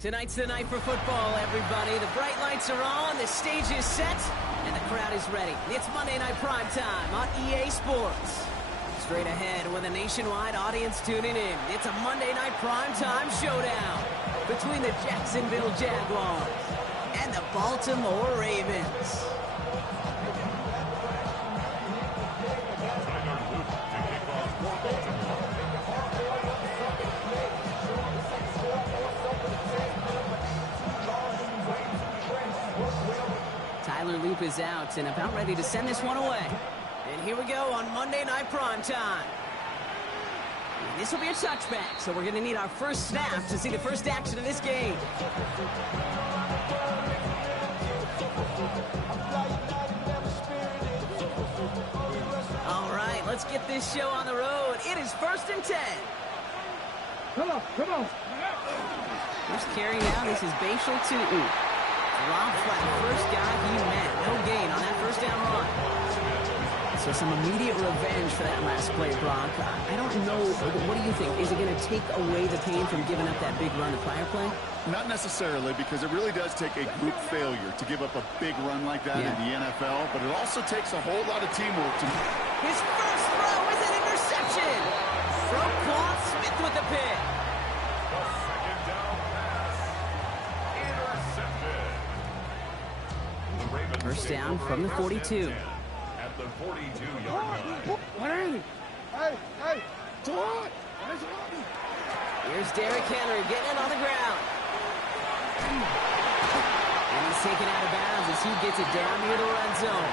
Tonight's the night for football, everybody. The bright lights are on, the stage is set, and the crowd is ready. It's Monday Night Prime Time on EA Sports. Straight ahead with a nationwide audience tuning in. It's a Monday Night Prime Time showdown between the Jacksonville Jaguars and the Baltimore Ravens. Loop is out and about ready to send this one away. And here we go on Monday Night Prime Time. And this will be a touchback, so we're going to need our first snap to see the first action of this game. All right, let's get this show on the road. It is 1st and 10. Come on. First carry now, this is Bashal to Rob Flat, first guy he met. No gain on that first down run. So some immediate revenge for that last play, Brock. I don't know. What do you think? Is it going to take away the pain from giving up that big run the prior play? Not necessarily, because it really does take a group failure to give up a big run like that in the NFL, but it also takes a whole lot of teamwork to... His first throw is an interception! From Quan Smith with the pick. First down from the 42. At the 42-yard line. Hey, Todd! Here's Derrick Henry getting it on the ground. And he's taken out of bounds as he gets it down near the red zone.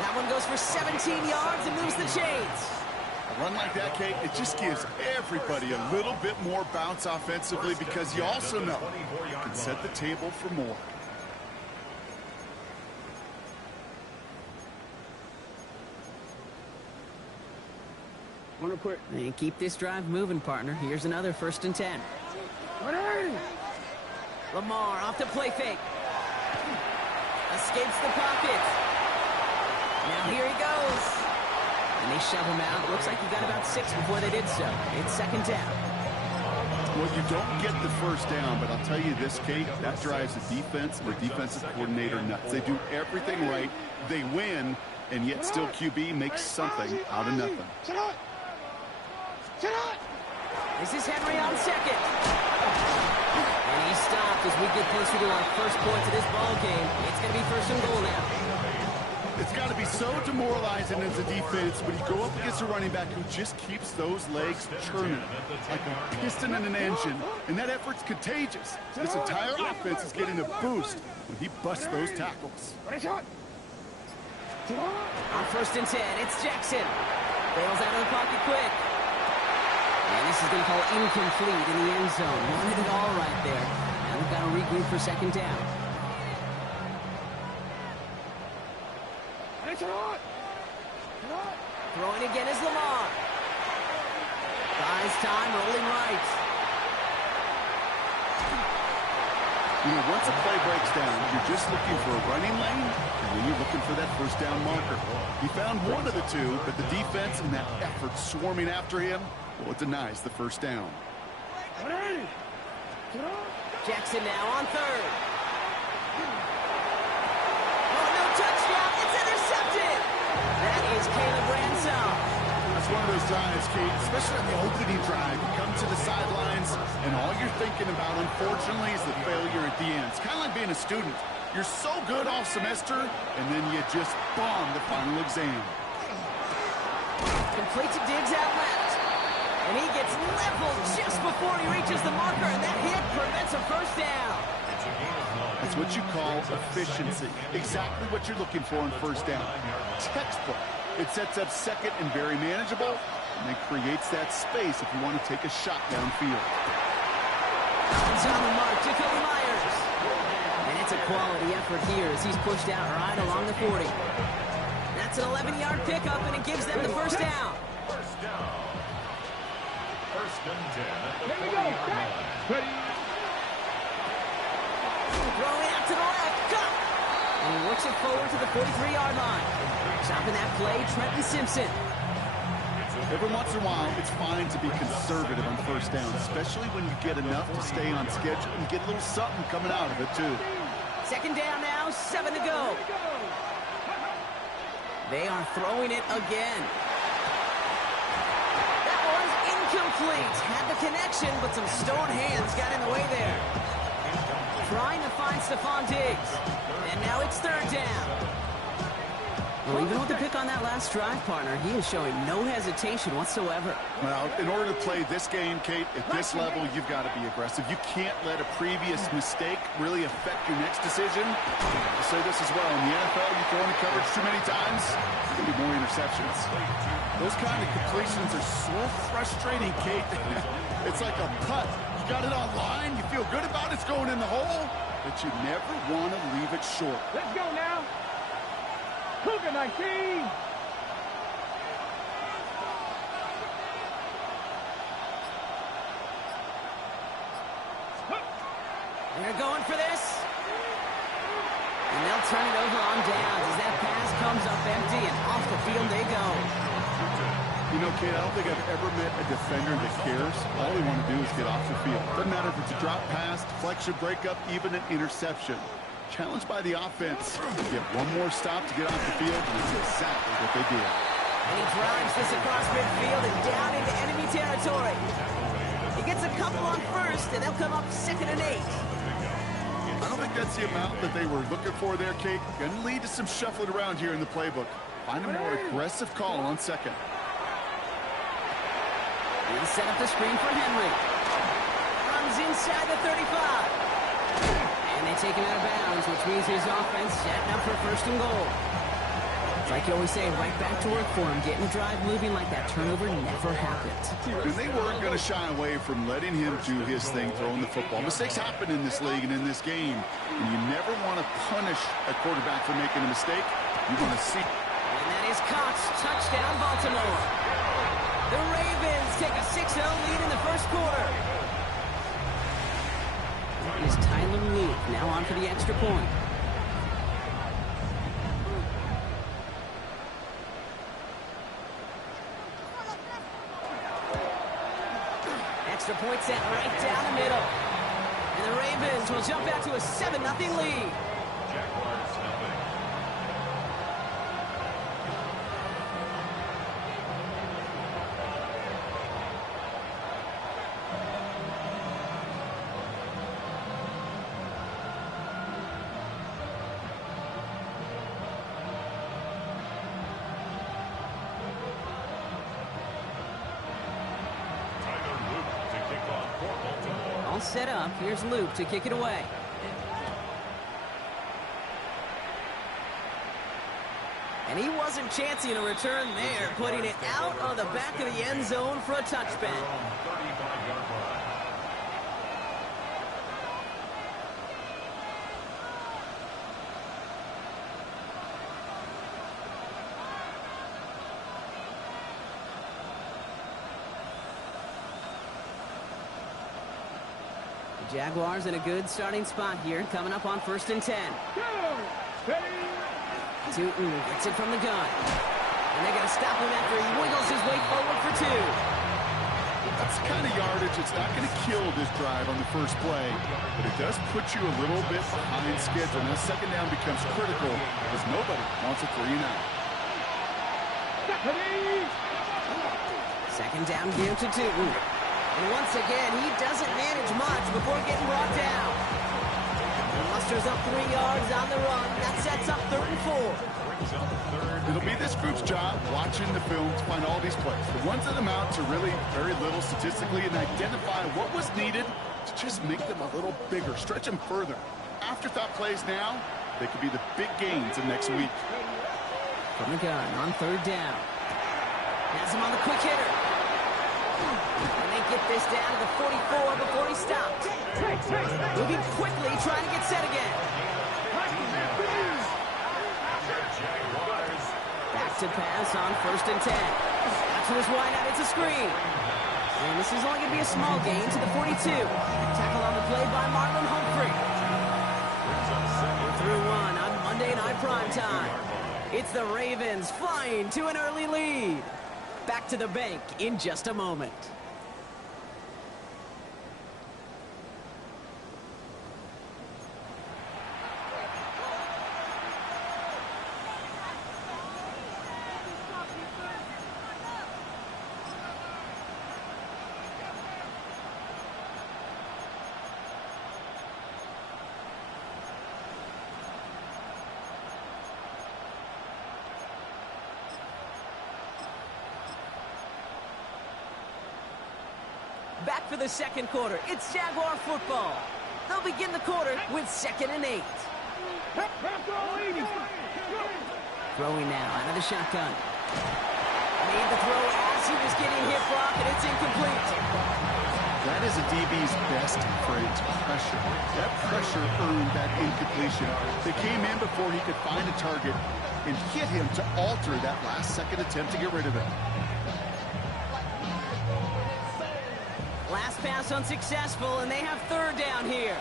That one goes for 17 yards and moves the chains. A run like that, Kate, it just gives everybody a little bit more bounce offensively because you also know you can set the table for more. And keep this drive moving, partner. Here's another 1st and 10. Lamar off the play fake. Escapes the pocket. Now here he goes. And they shove him out. Looks like he got about 6 before they did so. It's 2nd down. Well, you don't get the first down, but I'll tell you this, Kate, that drives the defense and the defensive coordinator nuts. They do everything right. They win, and yet still QB makes something out of nothing. This is Henry on 2nd. And he stopped as we get closer to our first points of this ball game. It's going to be 1st and goal now. It's got to be so demoralizing as a defense when you go up against a running back who just keeps those legs churning like a piston in an engine, and that effort's contagious. This entire offense is getting a boost when he busts those tackles. On 1st and 10, it's Jackson. Bails out of the pocket quick. And this is going to call incomplete in the end zone. Wanted it all right there. Now we've got to regroup for 2nd down. Throwing again is Lamar. Buys time, rolling right. You know, once a play breaks down, you're just looking for a running lane, and then you're looking for that first down marker. He found one of the two, but the defense and that effort swarming after him, well, it denies the first down. Jackson now on 3rd. Oh, no touchdown. It's intercepted. That is Caleb Ransom. That's one of those drives, Kate, especially on the opening drive. You come to the sidelines, and all you're thinking about, unfortunately, is the failure at the end. It's kind of like being a student. You're so good all semester, and then you just bomb the final exam. Complete to Diggs out left. And he gets leveled just before he reaches the marker, and that hit prevents a first down. That's what you call efficiency. Exactly what you're looking for in first down. Textbook. It sets up 2nd and very manageable, and it creates that space if you want to take a shot downfield. He's on the mark, Jacoby Myers. And it's a quality effort here as he's pushed out right along the 40. That's an 11-yard pickup, and it gives them the first down. play, Trenton Simpson. Every once in a while, it's fine to be conservative on first down, especially when you get enough to stay on schedule and get a little something coming out of it, too. Second down now, 7 to go. They are throwing it again. That was incomplete. Had the connection, but some stone hands got in the way there. Trying to find Stephon Diggs. And now it's third down. Well, even with the pick on that last drive, partner, he is showing no hesitation whatsoever. Well, in order to play this game, Kate, at this level, you've got to be aggressive. You can't let a previous mistake really affect your next decision. I'll say this as well. In the NFL, you throw in the coverage too many times, there's going to be more interceptions. Those kind of completions are so frustrating, Kate. It's like a putt. You got it on line, you feel good about it, it's going in the hole, but you never want to leave it short. Let's go now. Cougar 19. They're going for this. And they'll turn it over on downs as that pass comes up empty and off the field they go. You know, Kate, I don't think I've ever met a defender that cares. All they want to do is get off the field. Doesn't matter if it's a drop pass, deflection, breakup, even an interception. Challenged by the offense. Get one more stop to get off the field, and it's exactly what they did. And he drives this across midfield and down into enemy territory. He gets a couple on first, and they'll come up 2nd and 8. I don't think that's the amount that they were looking for there, Kate. Going to lead to some shuffling around here in the playbook. Find a more aggressive call on 2nd. He'll set up the screen for Henry. Runs inside the 35. And they take him out of bounds, which means his offense setting up for 1st and goal. It's like you always say, right back to work for him, getting the drive moving like that turnover never happened. And they weren't going to shy away from letting him do his thing, throwing the football. Mistakes happen in this league and in this game. And you never want to punish a quarterback for making a mistake. You want to see. And that is Cox. Touchdown, Baltimore. The Ravens take a 6-0 lead in the first quarter. Is Tyler Luke now on for the extra point. Extra point set right down the middle. And the Ravens will jump out to a 7-0 lead. Set up. Here's Luke to kick it away. And he wasn't chancing a return there, putting it out on the back of the end zone for a touchback. Jaguars in a good starting spot here, coming up on 1st and 10. Tootin gets it from the gun. And they're going to stop him after he wiggles his way forward for 2. That's the kind of yardage. It's not going to kill this drive on the first play, but it does put you a little bit behind schedule. Now, 2nd down becomes critical because nobody wants a 3 and out. 2nd down here to Tootin. And once again, he doesn't manage much before getting brought down. He musters up 3 yards on the run. That sets up 3rd and 4. It'll be this group's job watching the film to find all these plays. The ones that amount to really very little statistically and identify what was needed to just make them a little bigger, stretch them further. Afterthought plays now, they could be the big gains of next week. From the gun on 3rd down. Has him on the quick hitter. And they get this down to the 44 before he stopped. Moving quickly, trying to get set again. Back to pass on 1st and 10. Out to his wide out, it's a screen. And this is only going to be a small gain to the 42. Tackle on the play by Marlon Humphrey. We're through 1 on Monday Night Primetime. It's the Ravens flying to an early lead. Back to the bank in just a moment. Back for the second quarter. It's Jaguar football. They'll begin the quarter with 2nd and 8. Throwing now out of the shotgun. Made the throw as he was getting hit, Brock, and it's incomplete. That is a DB's best trait, pressure. That pressure earned that incompletion. They came in before he could find a target and hit him to alter that last-second attempt to get rid of it. Last pass unsuccessful, and they have 3rd down here.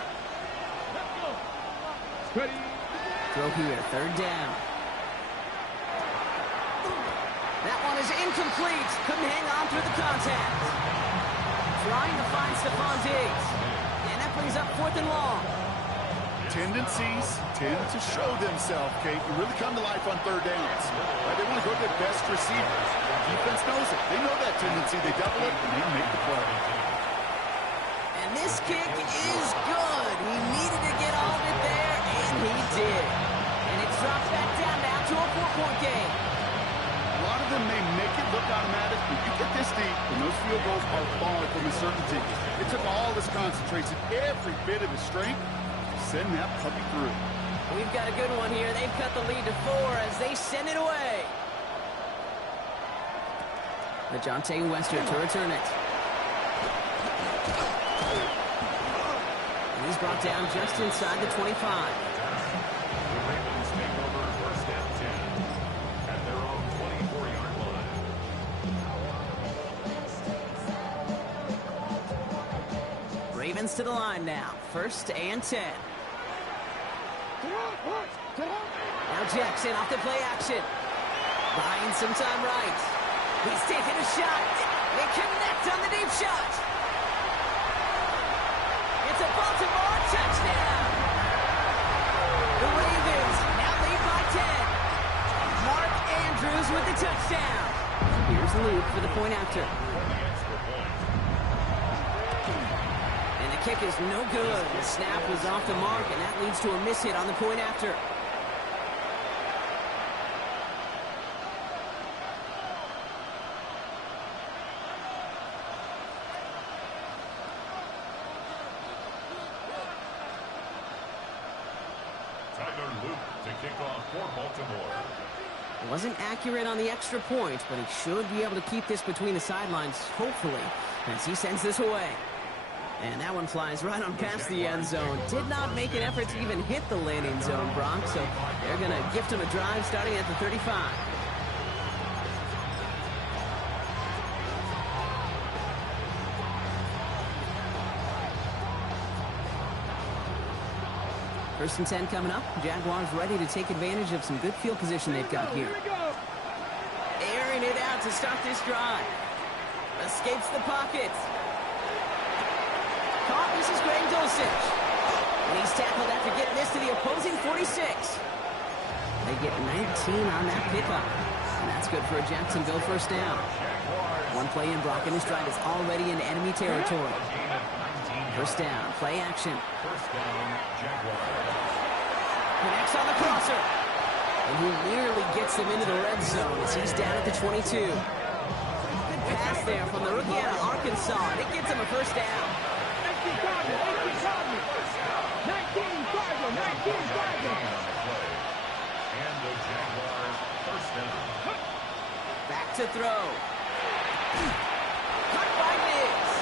Throw here, 3rd down. That one is incomplete. Couldn't hang on through the contact. Trying to find Stephon Diggs. And that brings up 4th and long. Tendencies tend to show themselves, Kate. You really come to life on 3rd downs. Right? They want to go to their best receivers. Defense knows it. They know that tendency. They double it, and they make the play. And this kick is good. He needed to get all of it there, and he did. And it drops back down now to a 4-point game. A lot of them may make it look automatic, but you get this deep, and those field goals are far from a certainty. It took all his concentration, every bit of his strength, to send that puppy through. We've got a good one here. They've cut the lead to 4 as they send it away. LeJohntay Wester to return it. And he's brought down just inside the 25. The Ravens take over 1st and 10 at their own 24-yard line. Ravens to the line now. 1st and 10. Now Jackson off the play action. Buying some time right. He's taking a shot. They connect on the deep shot. It's a Baltimore touchdown. The Ravens now lead by 10. Mark Andrews with the touchdown. Here's Luke for the point after. And the kick is no good. The snap was off the mark, and that leads to a miss hit on the point after. Wasn't accurate on the extra point, but he should be able to keep this between the sidelines, hopefully, as he sends this away. And that one flies right on past the end zone. Did not make an effort to even hit the landing zone, Brock, so they're going to gift him a drive starting at the 35. First and 10 coming up. Jaguars ready to take advantage of some good field position they've got here. Airing it out to start this drive. Escapes the pocket. Caught. This is Greg Dulcich. And he's tackled after getting this to the opposing 46. They get 19 on that pickup. And that's good for a Jacksonville 1st down. One play in, Brock, and this drive is already in enemy territory. 1st down. Play action. 1st down, Jaguars. Connects on the crosser. And he nearly gets them into the red zone as he's down at the 22. Good pass there from the rookie out of Arkansas. And it gets him a 1st down. And the Jaguars 1st down. Back to throw. Cut by Diggs.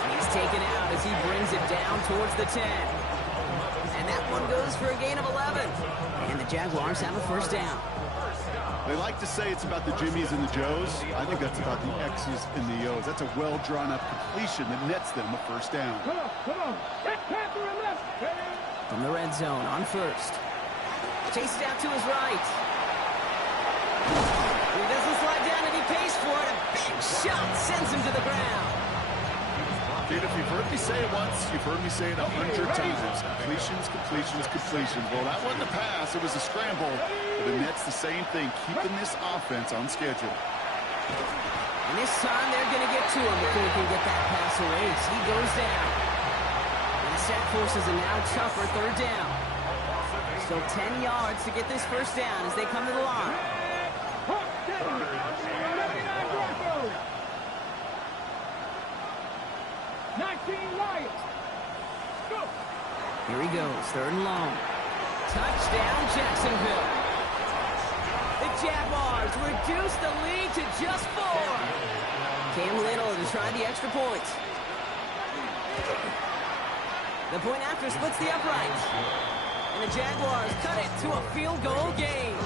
And he's taken out as he brings it down towards the 10. And that one goes for a gain of 11. And the Jaguars have a 1st down. They like to say it's about the Jimmies and the Joes. I think that's about the X's and the O's. That's a well-drawn-up completion that nets them a 1st down. Come on. From the red zone on 1st. Chases out to his right. He doesn't slide down and he pays for it. A big shot sends him to the ground. Dude, if you've heard me say it once, you've heard me say it 100 times. Completions, completions, completions. Well, that wasn't a pass. It was a scramble. But the Nets, the same thing, keeping this offense on schedule. And this time, they're going to get to him before he can get that pass away. As he goes down. And the sack forces a now tougher third down. Still 10 yards to get this first down as they come to the line. Here he goes, third and long. Touchdown, Jacksonville. The Jaguars reduce the lead to just 4. Cam Little to try the extra point. The point after splits the uprights. And the Jaguars cut it to a field goal game.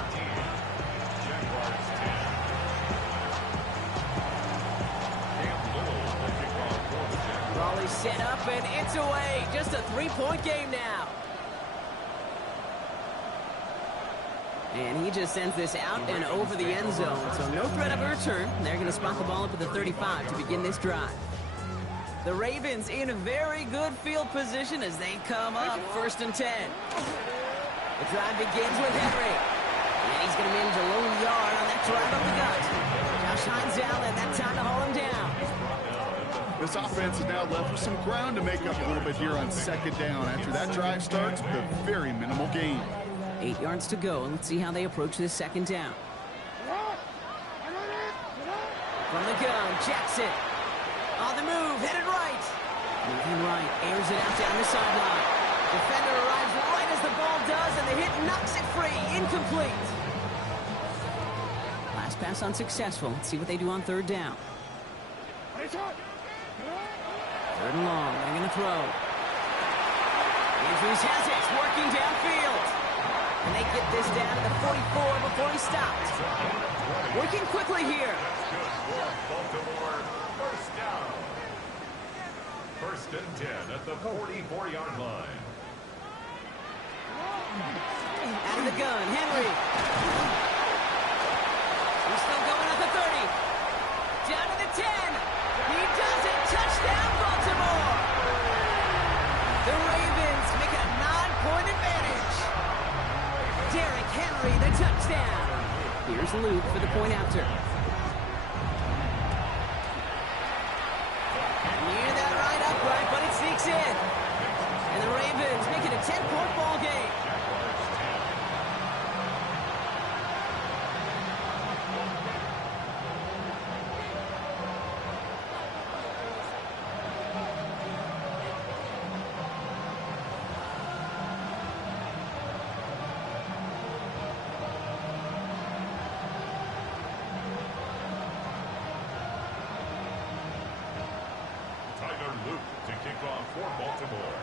Ball is set up and it's away. Just a 3-point game now. And he just sends this out and over the end zone. So no threat of a return. They're going to spot the ball up at the 35 to begin this drive. The Ravens in a very good field position as they come up first and 10. The drive begins with Henry. And he's going to manage a low yard on that drive up the gut. Josh Hines down and that time to haul him down. This offense is now left with some ground to make up a little bit here on second down. After that drive starts with a very minimal gain. 8 yards to go, and let's see how they approach this second down. From the gun, Jackson. On the move, headed right. Moving right, airs it out down the sideline. Defender arrives right as the ball does, and the hit knocks it free. Incomplete. Last pass unsuccessful. Let's see what they do on third down. Third and long, they're going to throw. Andrews has it, working downfield. And they get this down to the 44 before he stopped. Working quickly here. Baltimore, first down. First and 10 at the 44-yard line. Out of the gun, Henry. He's still going at the 30. Down to the 10. He does it. Touchdown, Baltimore. The Ravens make a 9-point advantage. Derrick Henry, the touchdown. Here's Luke for the point after. Near that right upright, but it sneaks in. And the Ravens make it a 10-point ball game. Luke to kick off for Baltimore.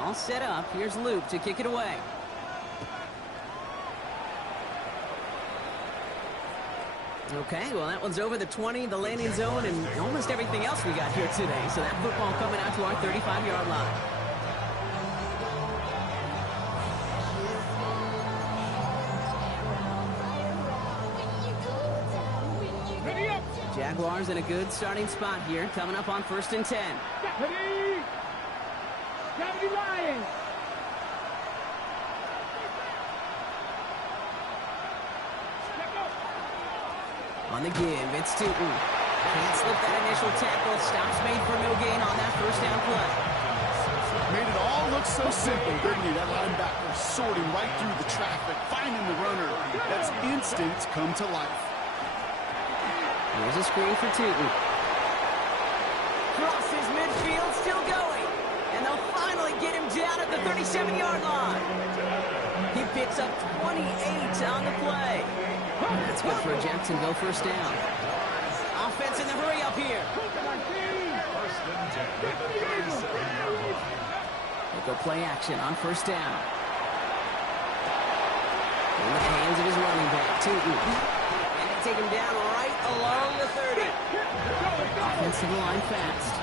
All set up. Here's Luke to kick it away. Okay, well, that one's over the 20, the landing zone, and almost everything else we got here today. So that football coming out to our 35-yard line. Jaguars in a good starting spot here, coming up on first and 10. Lions. On the give, it's Tootin. Can't slip that initial tackle. Stops made for no gain on that first down play. Made it all look so simple, didn't he? That linebacker sorting right through the traffic, finding the runner. That's instincts come to life. Here's a screen for Tootin. Crosses midfield, still going. And they'll finally get him down at the 37-yard line. He picks up 28 on the play. That's good for a Jacksonville first down. Offense in the hurry up here. First and 10 at the 37-yard line. They go play action on first down. In the hands of his running back, Tootin. And they take him down right along the 30. Offensive line fast.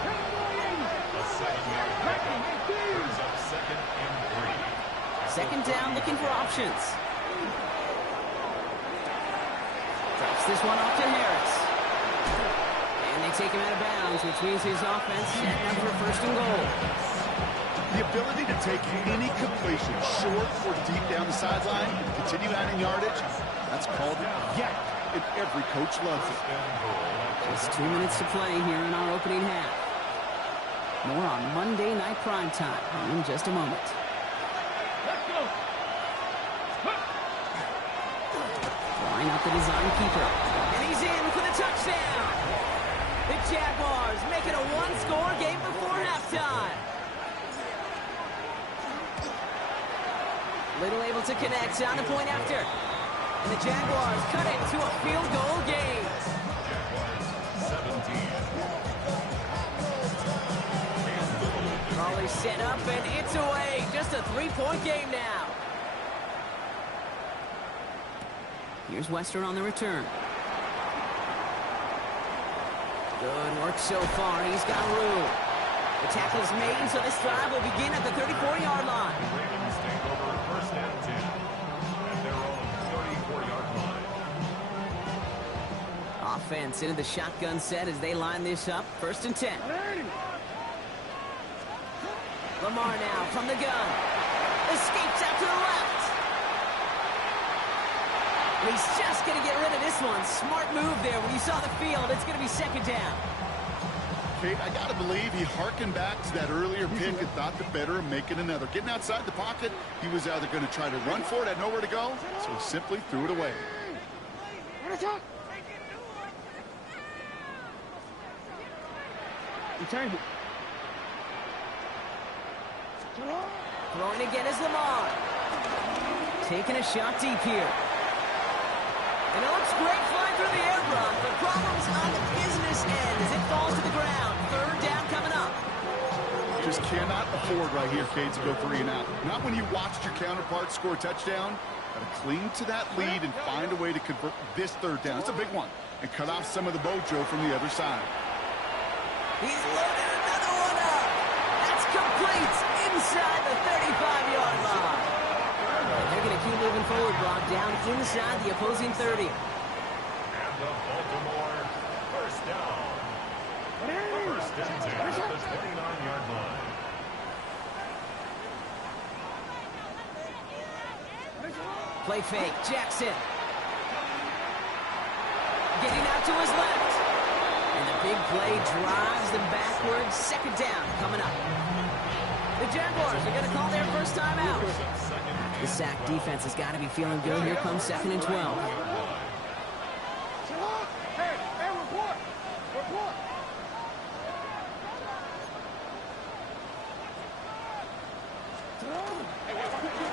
A 7-yard pickup. Brings up second and 3. Second down, looking for options. Drops this one off to Harris. And they take him out of bounds, which means his offense setting up for first and goal. The ability to take any completion, short or deep down the sideline, and continue adding yardage, that's called yak, and every coach loves it. Just 2 minutes to play here in our opening half. More on Monday Night Primetime in just a moment. Line up the design keeper. And he's in for the touchdown. The Jaguars make it a one-score game before halftime. Little able to connect on the point after. And the Jaguars cut it to a field goal game. Crawley set up and it's away. Just a 3-point game now. Here's Western on the return. Good work so far. He's got room. The tackle's made, so this drive will begin at the 34-yard line. Ravens take over first and 10 at their own 34-yard line. Offense into the shotgun set as they line this up. First and 10. Lamar now from the gun. Escapes out to the left. And he's just going to get rid of this one. Smart move there. When you saw the field, it's going to be second down. Kate, I got to believe he harkened back to that earlier pick and thought the better of making another. Getting outside the pocket, he was either going to try to run for it, had nowhere to go, so he simply threw it away. Return. Throwing again is Lamar. Taking a shot deep here. And it looks great flying through the air run, but problems on the business end as it falls to the ground. Third down coming up. Just cannot afford right here, Kate, to go 3 and out. Not when you watched your counterpart score a touchdown. Got to cling to that lead and find a way to convert this third down. It's a big one. And cut off some of the mojo from the other side. He's loaded another one up. That's complete inside the 35-yard line. And they're going to keep moving forward, Brock, down inside the opposing 30. And the Baltimore first down. First and 10 at the 29-yard line. Play fake, Jackson. Getting out to his left. And the big play drives them backwards. Second down coming up. The Jaguars are going to call their first time out. The sack defense has got to be feeling good. Here comes second and 12. Hey, report.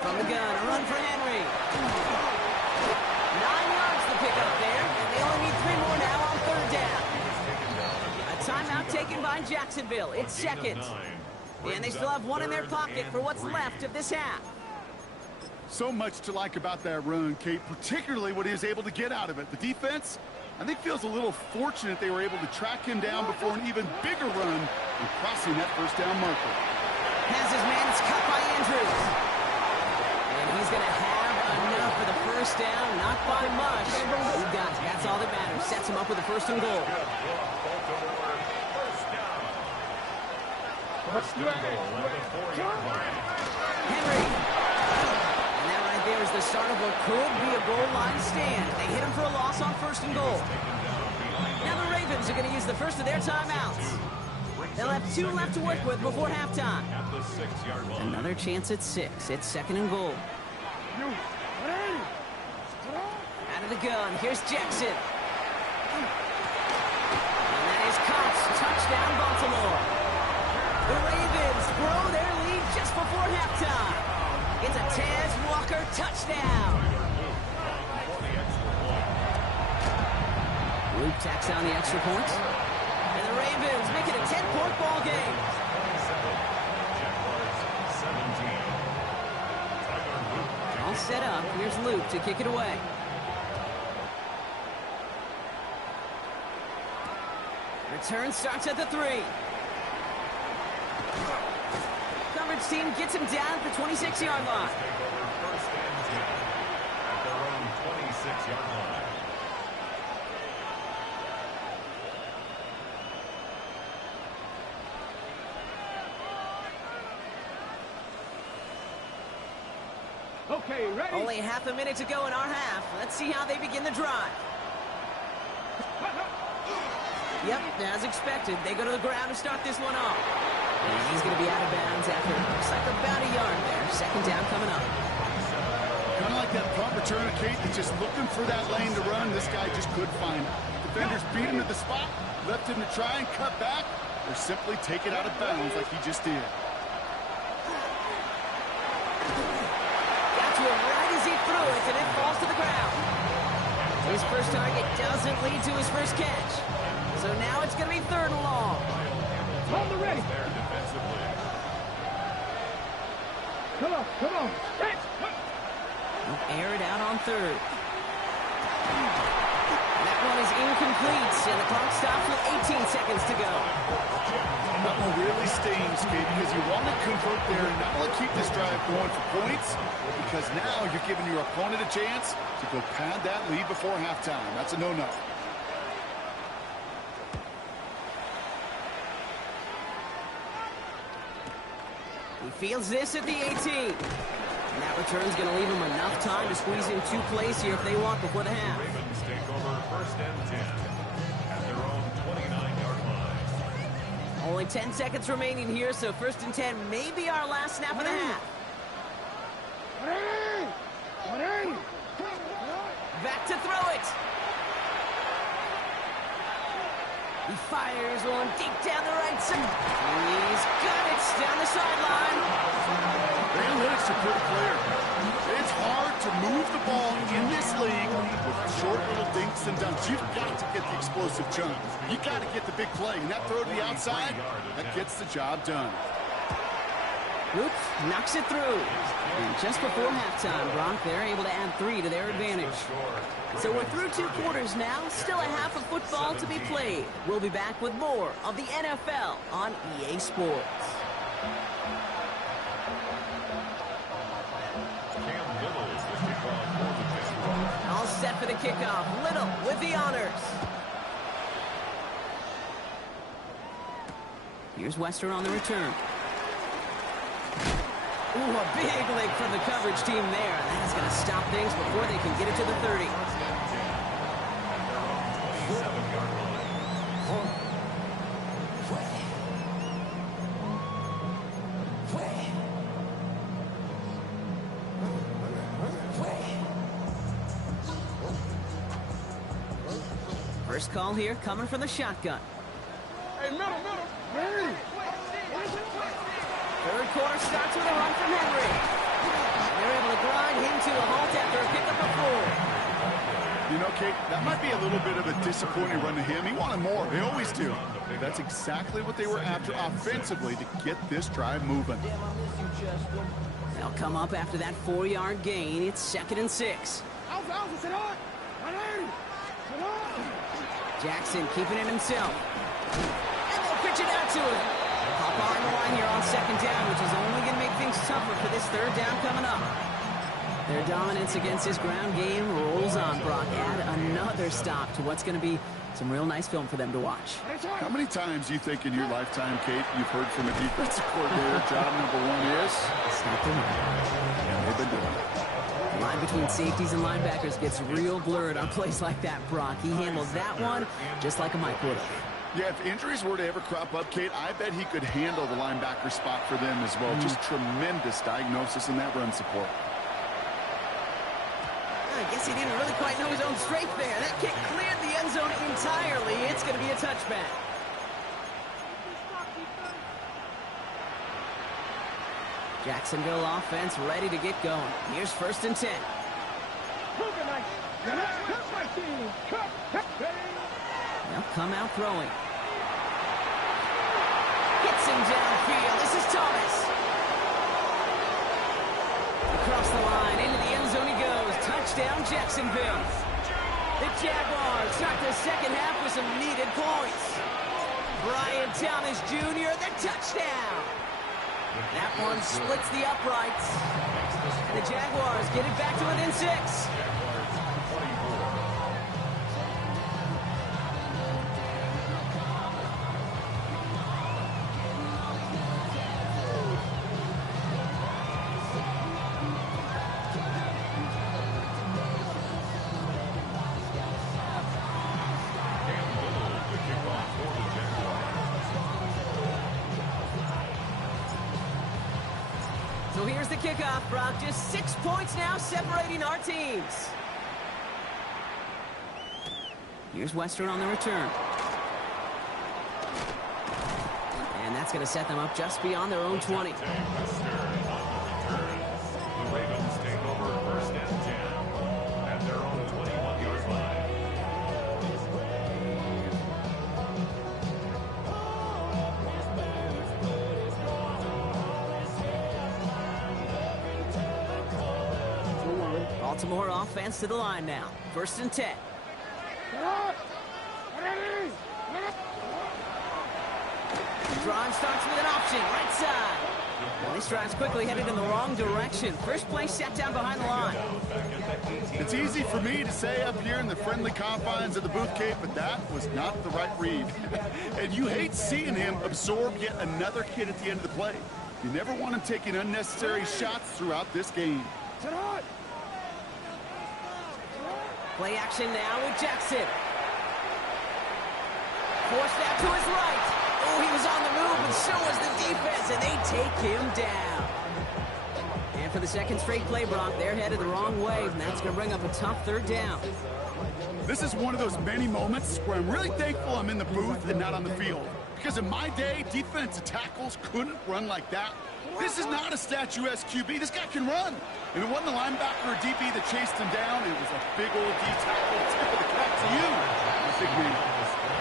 From the gun, a run for Henry. 9 yards to pick up there, and they only need 3 more now on third down. A timeout taken by Jacksonville. It's second. And they still have one in their pocket for what's left of this half. So much to like about that run, Kate, particularly what he was able to get out of it. The defense, I think, feels a little fortunate they were able to track him down before an even bigger run and crossing that first down marker. Has his man, it's cut by Andrews. And he's going to have enough for the first down, not by much. You got it. That's all that matters. Sets him up with the first and goal. Henry. And that right there is the start of what could be a goal line stand. They hit him for a loss on first and goal. Now the Ravens are going to use the first of their timeouts. They'll have 2 left to work with before halftime. Another chance at 6. It's second and goal. Out of the gun. Here's Jackson. And that is caught. Touchdown, Baltimore. The Ravens grow their lead just before halftime. It's a Tez Walker touchdown. Luke tacks on the extra point. And the Ravens make it a 10-point ball game. All set up. Here's Luke to kick it away. Return starts at the 3. Coverage team gets him down at the 26-yard line. line. Okay, ready? Only half a minute to go in our half. Let's see how they begin the drive. Yep, as expected, they go to the ground to start this one off. And he's going to be out of bounds after looks like about a yard there. Second down coming up. Kind of like that punt return of Kate that's just looking for that lane to run. This guy just couldn't find it. Defenders beat him to the spot, left him to try and cut back, or simply take it out of bounds like he just did. Got to him right as he threw it, and it falls to the ground. His first target doesn't lead to his first catch. So now it's going to be third and long. On the ready. There defensively. Come on, come on. Hey. Air it out on third. That one is incomplete, and the clock stops with 18 seconds to go. That one really stings, Kate, because you want to convert there and not only keep this drive going for points, because now you're giving your opponent a chance to go pad that lead before halftime. That's a no-no. He fields this at the 18. And that return's going to leave him enough time to squeeze in two plays here if they want before the half. Ravens take over first and 10 at their own 29-yard line. Only 10 seconds remaining here, so first and 10 may be our last snap of the half. Back to throw it. He fires one deep down the right side. He's got it down the sideline. Analytics are pretty clear. It's hard to move the ball in this league with short little dinks and dunks. You've got to get the explosive jump. You got to get the big play. And that throw to the outside, that gets the job done. Oops, knocks it through. And just before halftime, Brock, they're able to add 3 to their advantage. So we're through 2 quarters now. Still a half of football to be played. We'll be back with more of the NFL on EA Sports. All set for the kickoff. Little with the honors. Here's Wester on the return. Ooh, a big leg from the coverage team there. That's going to stop things before they can get it to the 30. First call here coming from the shotgun. Hey, middle. Ready. Third quarter starts with a run from Henry. They're able to grind him to a halt after a pickup of 4. You know, Kate, that might be a little bit of a disappointing run to him. He wanted more. They always do. That's exactly what they were after offensively to get this drive moving. They'll come up after that 4-yard gain. It's 2nd and 6. Jackson keeping it himself. And they'll pitch it out to him. Hop on the line here on 2nd down, which is only going to make things tougher for this 3rd down coming up. Their dominance against this ground game rolls on, Brock. Add another stop to what's going to be some real nice film for them to watch. How many times do you think in your lifetime, Kate, you've heard from a defensive coordinator, job number 1 is? Stop the run. And they've been doing it. The line between safeties and linebackers gets real blurred on plays like that, Brock. He handles that one just like a Mike would have. Yeah, if injuries were to ever crop up, Kate, I bet he could handle the linebacker spot for them as well. Just tremendous diagnosis in that run support. I guess he didn't really quite know his own strength there. That kick cleared the end zone entirely. It's going to be a touchback. Jacksonville offense ready to get going. Here's 1st and 10. They'll come out throwing. Hits him downfield. This is Thomas. Across the line, into the end zone he goes. Touchdown, Jacksonville. The Jaguars start the 2nd half with some needed points. Brian Thomas Jr., the touchdown. That one splits the uprights. And the Jaguars get it back to within 6. here's the kickoff, Brock. Just 6 points now separating our teams. Here's Western on the return. And that's going to set them up just beyond their own 20. The Ravens take over first and 10 at their own 21-yard line. Baltimore offense to the line now. First and 10. Drive starts with an option, right side. Well, these drives quickly headed in the wrong direction. First play set down behind the line. It's easy for me to say up here in the friendly confines of the booth cave, but that was not the right read. And you hate seeing him absorb yet another hit at the end of the play. You never want him taking unnecessary shots throughout this game. Play action now with Jackson. Forced out to his right. Oh, he was on the move, and so was the defense, and they take him down. And for the second straight play, Brock, they're headed the wrong way, and that's going to bring up a tough third down. This is one of those many moments where I'm really thankful I'm in the booth and not on the field. Because in my day, defensive tackles couldn't run like that. This is not a statuesque QB. This guy can run. And it wasn't the linebacker or DB that chased him down. It was a big old D-tackle. Tip of the cap to you, big man.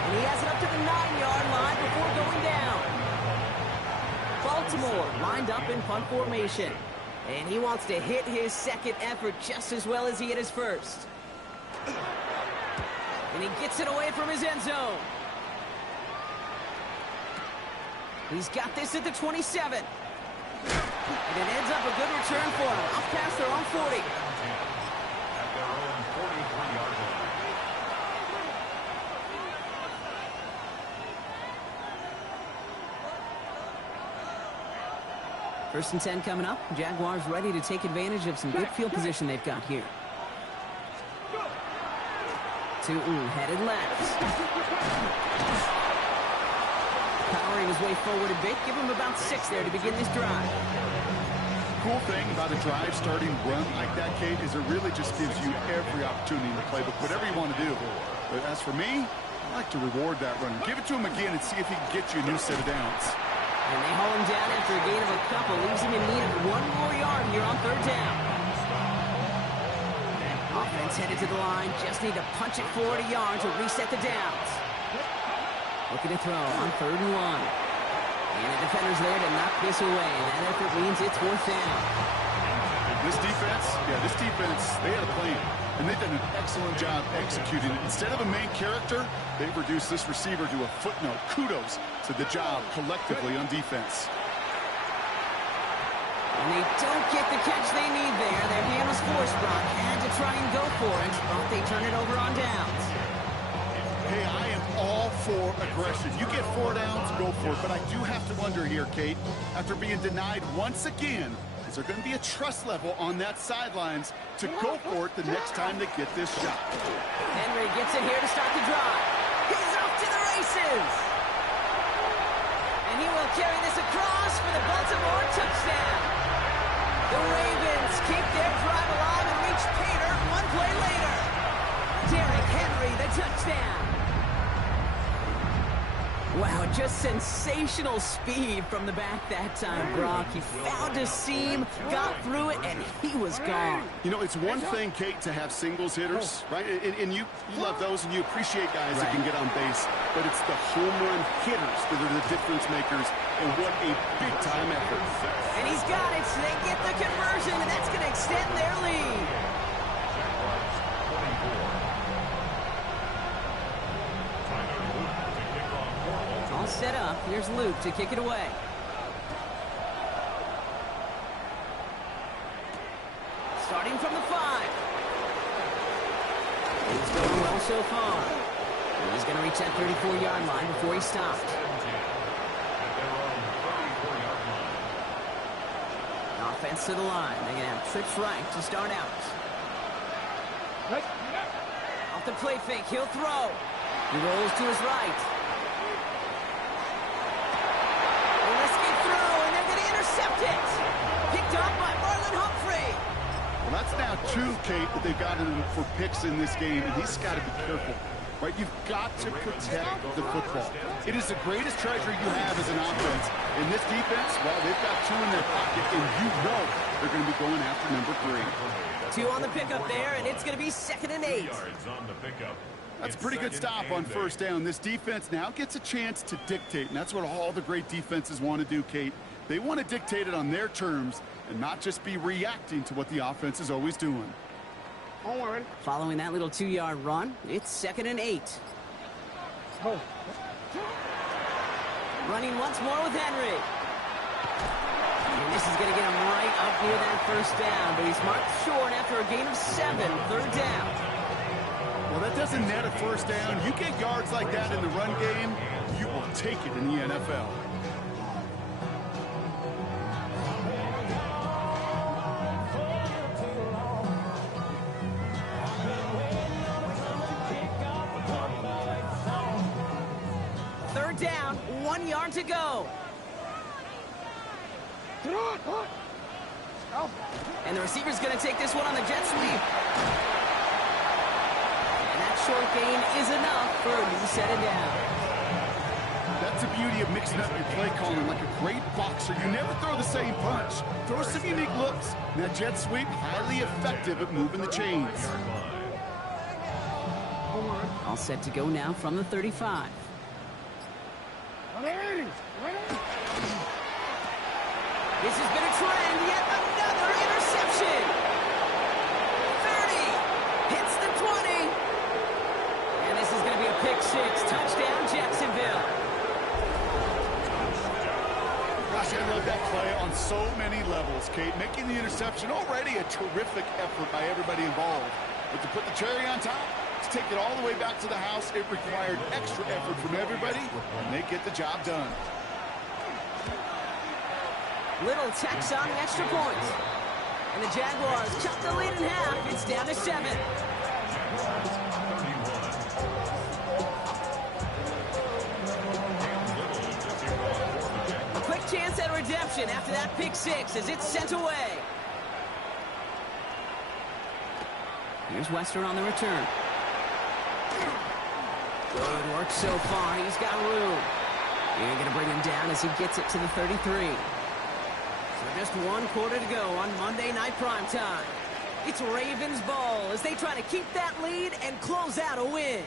And he has it up to the 9-yard line before going down. Baltimore lined up in punt formation. And he wants to hit his second effort just as well as he hit his first. And he gets it away from his end zone. He's got this at the 27. And it ends up a good return for him. Off past their own 40. At their own 43-yard line. First and 10 coming up. Jaguars ready to take advantage of some good field position they've got here. Tu'u headed left. Powering his way forward a bit. Give him about 6 there to begin this drive. Cool thing about a drive starting run like that, Kate, is it really just gives you every opportunity in the playbook, whatever you want to do. But as for me, I like to reward that runner. Give it to him again and see if he can get you a new set of downs. And they haul him down after a gain of a couple. Leaves him in need of 1 more yard here on third down. Offense headed to the line. Just need to punch it forward a yard to reset the downs. Looking to throw on 3rd and 1. And the defender's there to knock this away. That effort means it's 4th down. This defense, they had a plan. And they've done an excellent job executing it. Instead of a main character, they've reduced this receiver to a footnote. Kudos to the job collectively on defense. And they don't get the catch they need there. Their hand was forced, Brock. Had to try and go for it, but they turn it over on downs. Hey, I am all for aggression. You get 4 downs, go for it. But I do have to wonder here, Kate, after being denied once again, is there going to be a trust level on that sidelines to go for it the next time they get this shot? Henry gets it here to start the drive. He's off to the races. And he will carry this across for the Baltimore touchdown. The Ravens keep their drive alive and reach pay dirt 1 play later. Derrick Henry, the touchdown. Wow, just sensational speed from the back that time, Brock. He found a seam, got through it, and he was gone. You know, it's one thing, Kate, to have singles hitters, right? And you love those, and you appreciate guys that can get on base. But it's the home run hitters that are the difference makers, and what a big-time effort. And he's got it, so they get the conversion, and that's going to extend their lead. All set up. Here's Luke to kick it away. Starting from the 5. It's going well so far. He's going to reach that 34-yard line before he stopped. Offense to the line. They're going to have trips right to start out. Off the play fake. He'll throw. He rolls to his right. Risky throw, and they're going to intercept it. Picked picked up by Marlon Humphrey. Well, that's now 2, Kate, that they've gotten him for picks in this game, and he's got to be careful. Right, you've got to protect the football. It is the greatest treasure you have as an offense. In this defense, well, they've got 2 in their pocket, and you know they're going to be going after number 3. 2 on the pickup there, and it's going to be 2nd and 8. That's a pretty good stop on first down. This defense now gets a chance to dictate, and that's what all the great defenses want to do, Kate. They want to dictate it on their terms and not just be reacting to what the offense is always doing. Following that little 2-yard run, it's 2nd and 8. Running once more with Henry. And this is going to get him right up near that first down, but he's marked short after a gain of 7, 3rd down. Well, that doesn't net a first down. You get yards like that in the run game, you will take it in the NFL. Down, 1 yard to go. And the receiver's going to take this one on the jet sweep. And that short gain is enough for a new set of down. That's the beauty of mixing up your play calling. Like a great boxer, you never throw the same punch. Throw some unique looks. And that jet sweep, highly effective at moving the chains. All set to go now from the 35. This has been a trend, yet another interception. 30, hits the 20. And this is going to be a pick 6, touchdown Jacksonville. Gosh, I love that play on so many levels, Kate. Making the interception already a terrific effort by everybody involved. But to put the cherry on top, to take it all the way back to the house, it required extra effort from everybody, and they get the job done. Little tacks on the extra points. And the Jaguars cut the lead in half. It's down to 7. A quick chance at redemption after that pick 6 as it's sent away. Here's Wester on the return. Good work so far. He's got room. You're going to bring him down as he gets it to the 33. So just 1 quarter to go on Monday Night Primetime. It's Ravens ball as they try to keep that lead and close out a win.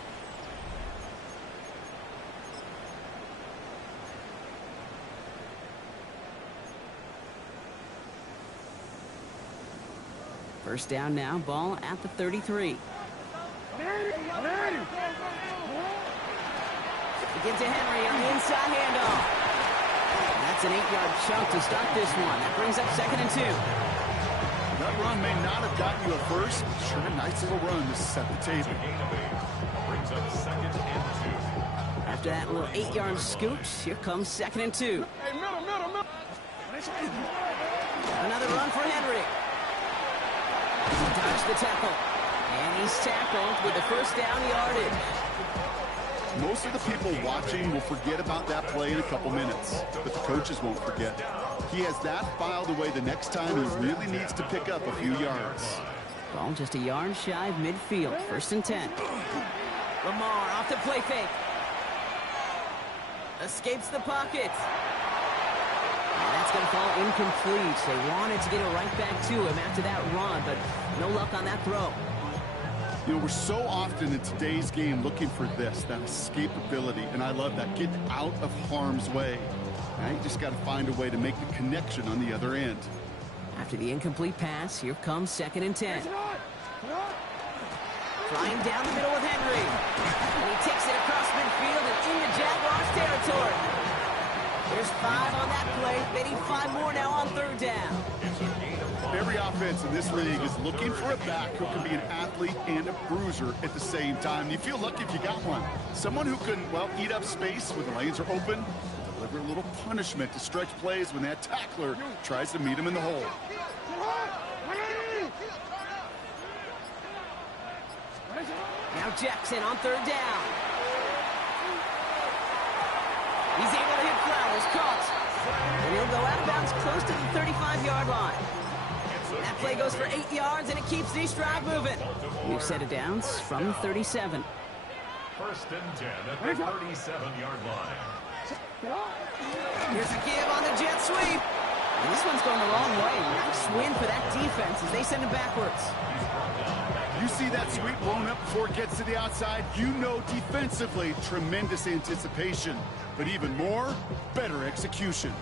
First down now, ball at the 33. Give to Henry on the inside handoff. That's an 8-yard chunk to start this one. That brings up 2nd and 2. That run may not have gotten you a first, but sure a nice little run to set the table. Brings up 2nd and 2. After that little 8-yard scooch, here comes 2nd and 2. Hey, middle. Another run for Henry. He dodged the tackle. And he's tackled with the first down yardage. Most of the people watching will forget about that play in a couple minutes, but the coaches won't forget. He has that filed away the next time he really needs to pick up a few yards. Ball just a yard shy of midfield. 1st and 10. Lamar off the play fake. Escapes the pocket. And that's going to fall incomplete. They wanted to get it right back to him after that run, but no luck on that throw. You know, we're so often in today's game looking for this, that escapability, and I love that. Get out of harm's way. Now you just got to find a way to make the connection on the other end. After the incomplete pass, here comes 2nd and 10. Flying down the middle with Henry. And he takes it across midfield and into Jaguars territory. There's 5 on that play. They need 5 more now on 3rd down. Every offense in this league is looking for a back who can be an athlete and a bruiser at the same time. You feel lucky if you got one. Someone who can, well, eat up space when the lanes are open, deliver a little punishment to stretch plays when that tackler tries to meet him in the hole. Now Jackson on 3rd down. He's able to hit Flowers. Caught. And he'll go out of bounds close to the 35-yard line. That play goes for 8 yards, and it keeps the drive moving. New set of downs from the 37. First and 10 at the 37-yard line. Here's a give on the jet sweep. And this one's going the wrong way. Nice win for that defense as they send him backwards. You see that sweep blown up before it gets to the outside, you know defensively, tremendous anticipation. But even more, better execution.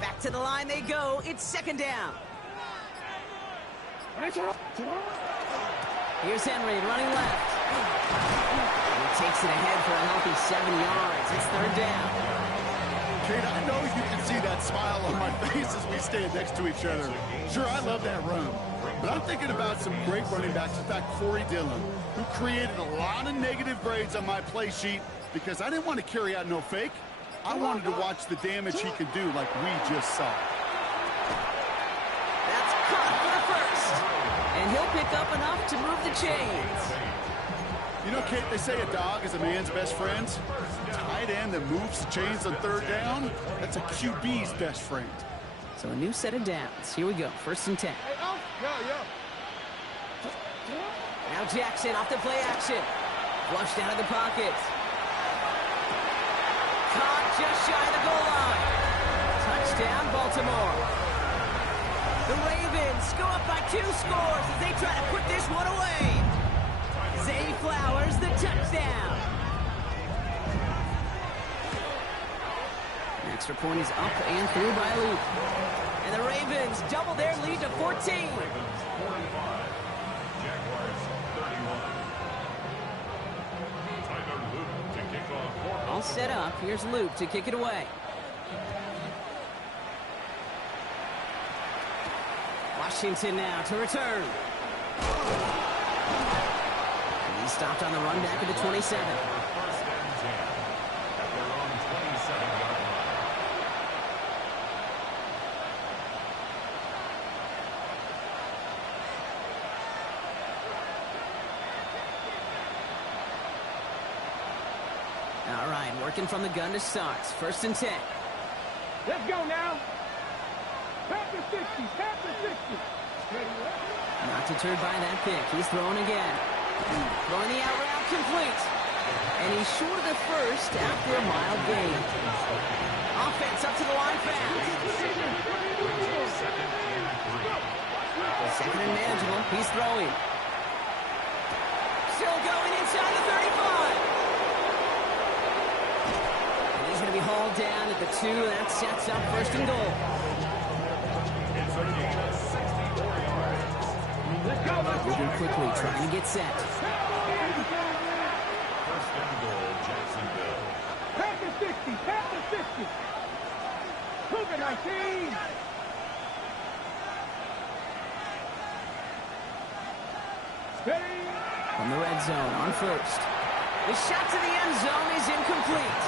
Back to the line they go. It's second down. Here's Henry running left. He takes it ahead for a healthy 7 yards. It's third down. Kate, I know you can see that smile on my face as we stand next to each other. Sure, I love that run. But I'm thinking about some great running backs. In fact, Corey Dillon, who created a lot of negative grades on my play sheet because I didn't want to carry out no fake. I wanted to watch the damage he could do like we just saw. That's caught for the first. And he'll pick up enough to move the chains. You know, Kate, they say a dog is a man's best friend. Tight end that moves the chains on third down, that's a QB's best friend. So a new set of downs. Here we go. First and 10. Now Jackson off the play action. Flushed out of the pocket. Caught just shy of the goal line. Touchdown, Baltimore. The Ravens go up by 2 scores as they try to put this one away. Zay Flowers, the touchdown. The extra point is up and through by Luke. And the Ravens double their lead to 14. Ravens 45, Jaguars 31. Tyler Luke to kick off. All set up. Here's Luke to kick it away. Washington now to return. And he's stopped on the run back at the 27. First and 10 at their own 27-yard line. All right, working from the gun to start. First and 10. Let's go now. Pass the 60. Pass the 60. Not deterred by that pick. He's throwing again. Throwing the out route complete. And he's short of the first after a mild gain. Offense up to the line fast. Second and manageable. He's throwing. Still going inside the 35. And he's going to be hauled down at the 2. That sets up first and goal. It's a gain of 64 yards. Moving quickly, trying to get set. First and goal, Jacksonville. Pass the 60. Pass the 60. Move it, 19. Steady. From the red zone on first. The shot to the end zone is incomplete.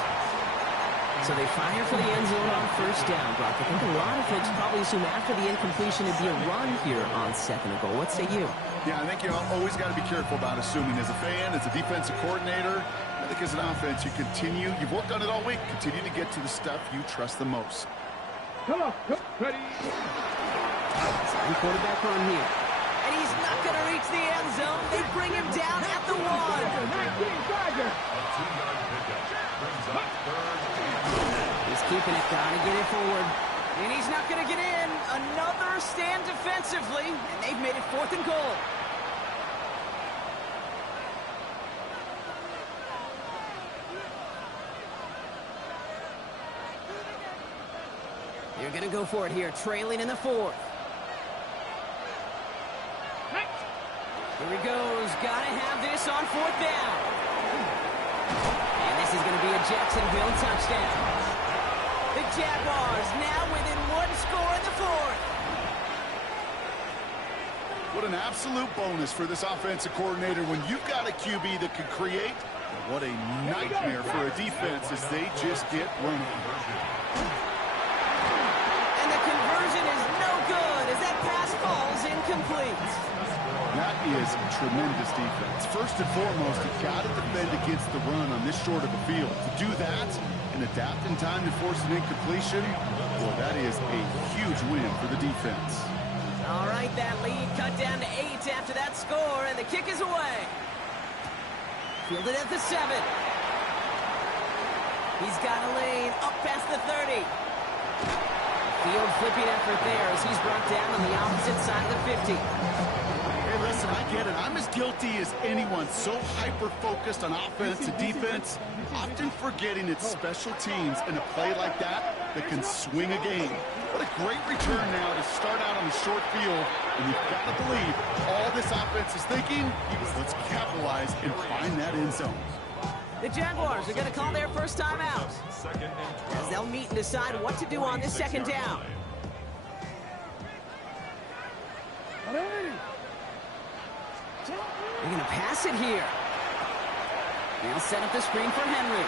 So they fire for the end zone on first down, Brock. I think a lot of folks probably assume after the incompletion it'd be a run here on second and goal. What say you? Yeah, I think you always got to be careful about assuming as a fan, as a defensive coordinator. I think as an offense, you've worked on it all week, continue to get to the stuff you trust the most. Come on. Ready. Second quarterback run here. And he's not going to reach the end zone. They bring him down at the 1. 19, Tiger. A 2-yard pickup brings up third. He's keeping it, trying to get it forward. And he's not going to get in. Another stand defensively, and they've made it 4th and goal. You're going to go for it here, trailing in the 4th. Here he goes. Got to have this on 4th down. And this is going to be a Jacksonville touchdown. The Jaguars now within 1 score in the 4th. What an absolute bonus for this offensive coordinator when you've got a QB that can create. What a nightmare for a defense as they just get run. And the conversion is no good as that pass falls incomplete. That is tremendous defense. First and foremost, you've got to defend against the run on this short of a field. To do that and adapt in time to force an incompletion, well, that is a huge win for the defense. All right, that lead cut down to 8 after that score, and the kick is away. Fielded at the 7. He's got a lane up past the 30. Field flipping effort there as he's brought down on the opposite side of the 50. Hey, listen, I get it. I'm as guilty as anyone. So hyper-focused on offense and defense, often forgetting it's special teams in a play like that that can swing a game. What a great return now to start out on the short field. And you've got to believe all this offense is thinking is let's capitalize and find that end zone. The Jaguars are going to call their first time out as they'll meet and decide what to do on this second down. They're going to pass it here. They'll set up the screen for Henry.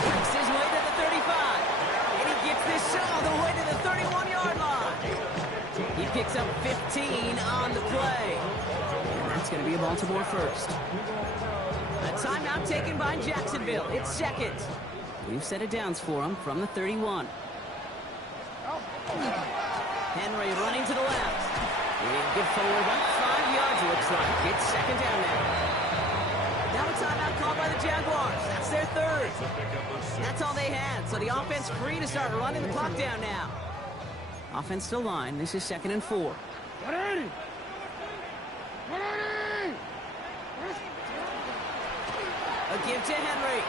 Breaks his way to the 35. And he gets this all the way to the 31-yard line. He picks up 15 on the play. And that's going to be a Baltimore first. A timeout taken by Jacksonville. It's second. We've set it downs for him from the 31. Henry running to the left. And good forward about 5 yards, looks like. It's second down now. Now a timeout called by the Jaguars. That's their third. That's all they had. So the offense free to start running the clock down now. Offense to line. This is 2nd and 4. A give to Henry.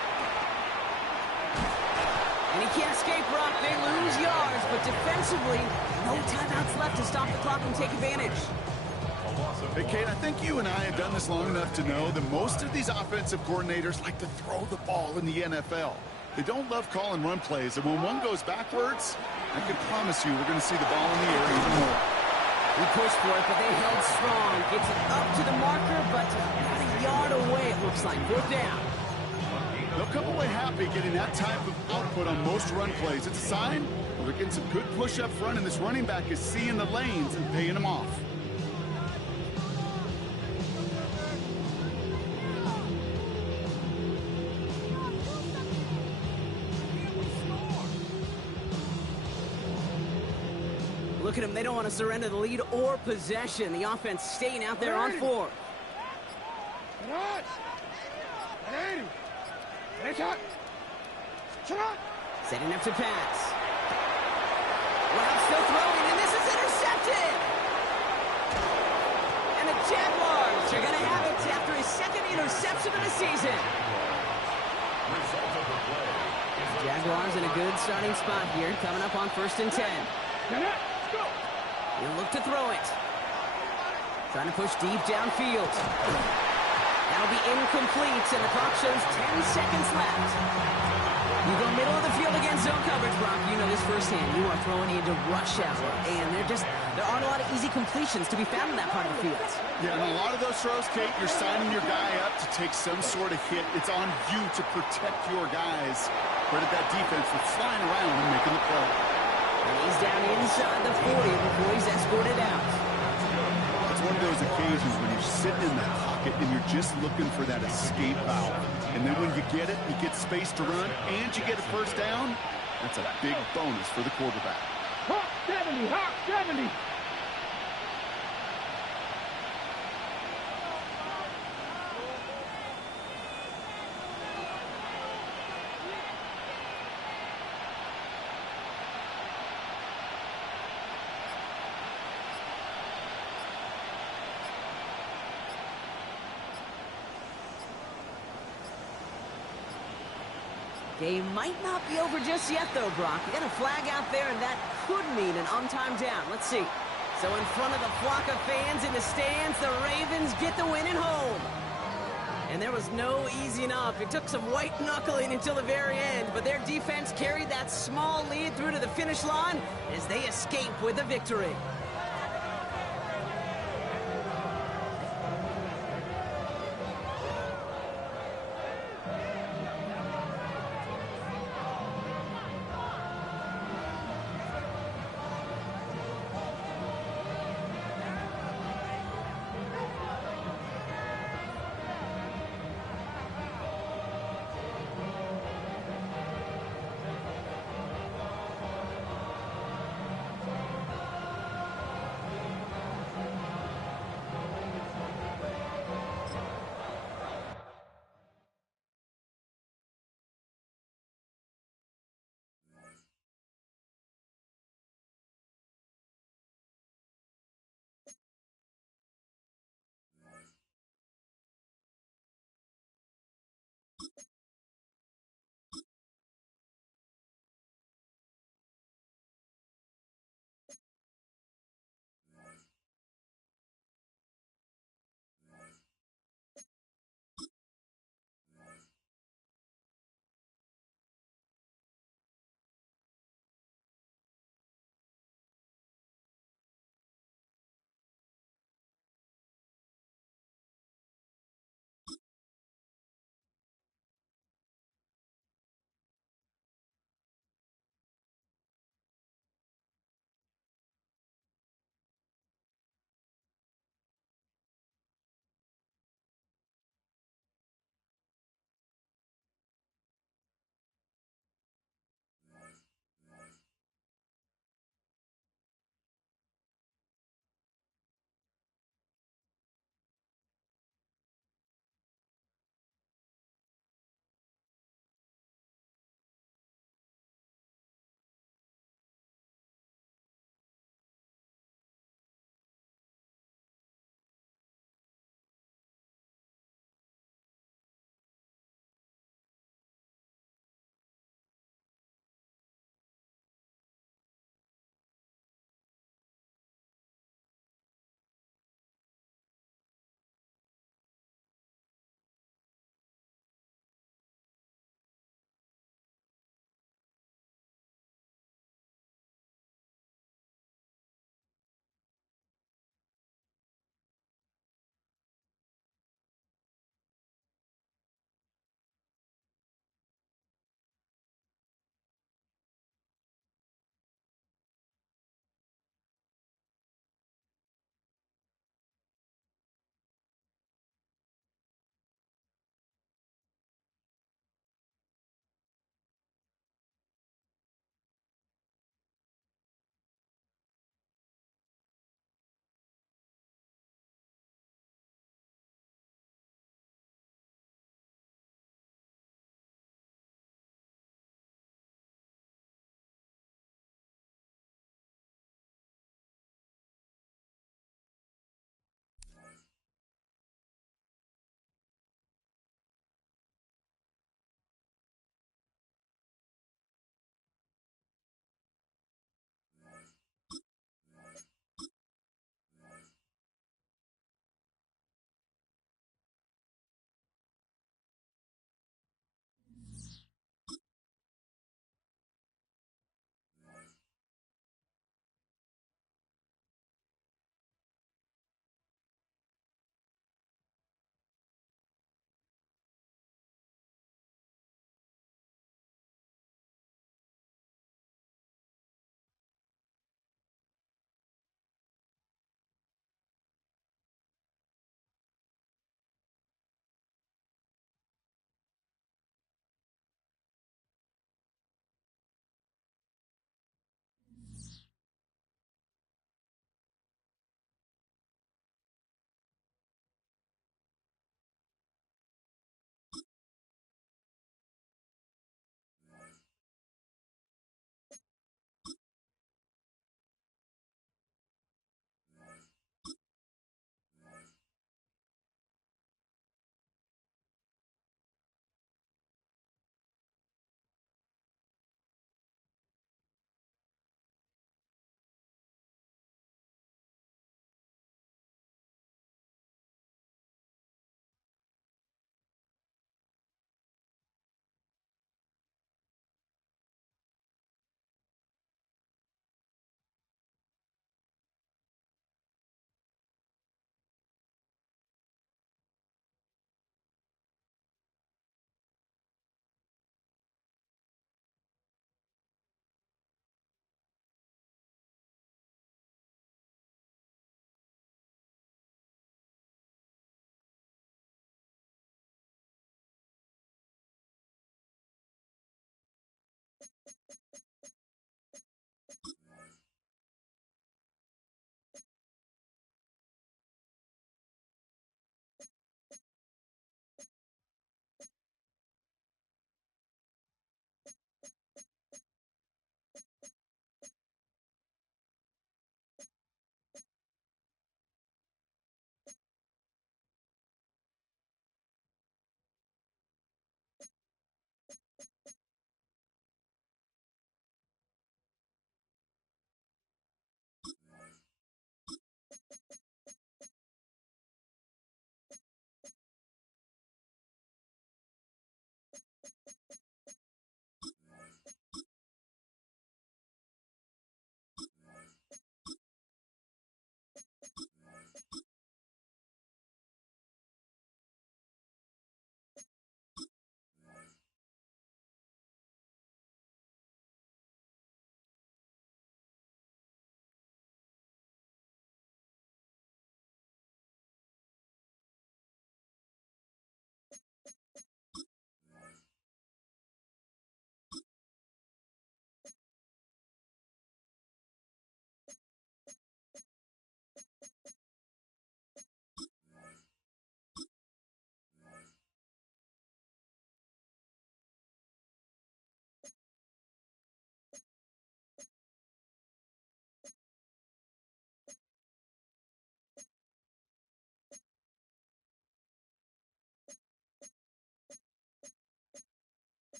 And he can't escape, Brock. They lose yards, but defensively, no timeouts left to stop the clock and take advantage. Hey, Kate, I think you and I have done this long enough to know that most of these offensive coordinators like to throw the ball in the NFL. They don't love calling run plays, and when one goes backwards, I can promise you we're going to see the ball in the air even more. He pushed for it, but they held strong. Gets it up to the marker, but not a yard away, it looks like. 4th down. They'll come away happy getting that type of output on most run plays. It's a sign well, they're getting some good push up front, and this running back is seeing the lanes and paying them off. Look at them. They don't want to surrender the lead or possession. The offense staying out there on 4. Setting up to pass. Well, still throwing, and this is intercepted. And the Jaguars are going to have it after his 2nd interception of the season. Jaguars in a good starting spot here, coming up on 1st and 10. He'll look to throw it. Trying to push deep downfield. That'll be incomplete, and the clock shows 10 seconds left. You go middle of the field against zone coverage, Brock. You know this firsthand. You are throwing into rush hour, and there aren't a lot of easy completions to be found in that part of the field. Yeah, and a lot of those throws, Kate, you're signing your guy up to take some sort of hit. It's on you to protect your guys. Credit that defense for flying around and making the play. And he's down inside the 40 before he's escorted out. It's one of those occasions when you're sitting in the pocket and you're just looking for that escape valve. And then when you get it, you get space to run, and you get a first down, that's a big bonus for the quarterback. Hawk 70, Hawk 70. Game might not be over just yet, though, Brock. You got a flag out there, and that could mean an on-time down. Let's see. So in front of the flock of fans in the stands, the Ravens get the win at home. And there was no easing up. It took some white knuckling until the very end, but their defense carried that small lead through to the finish line as they escape with the victory.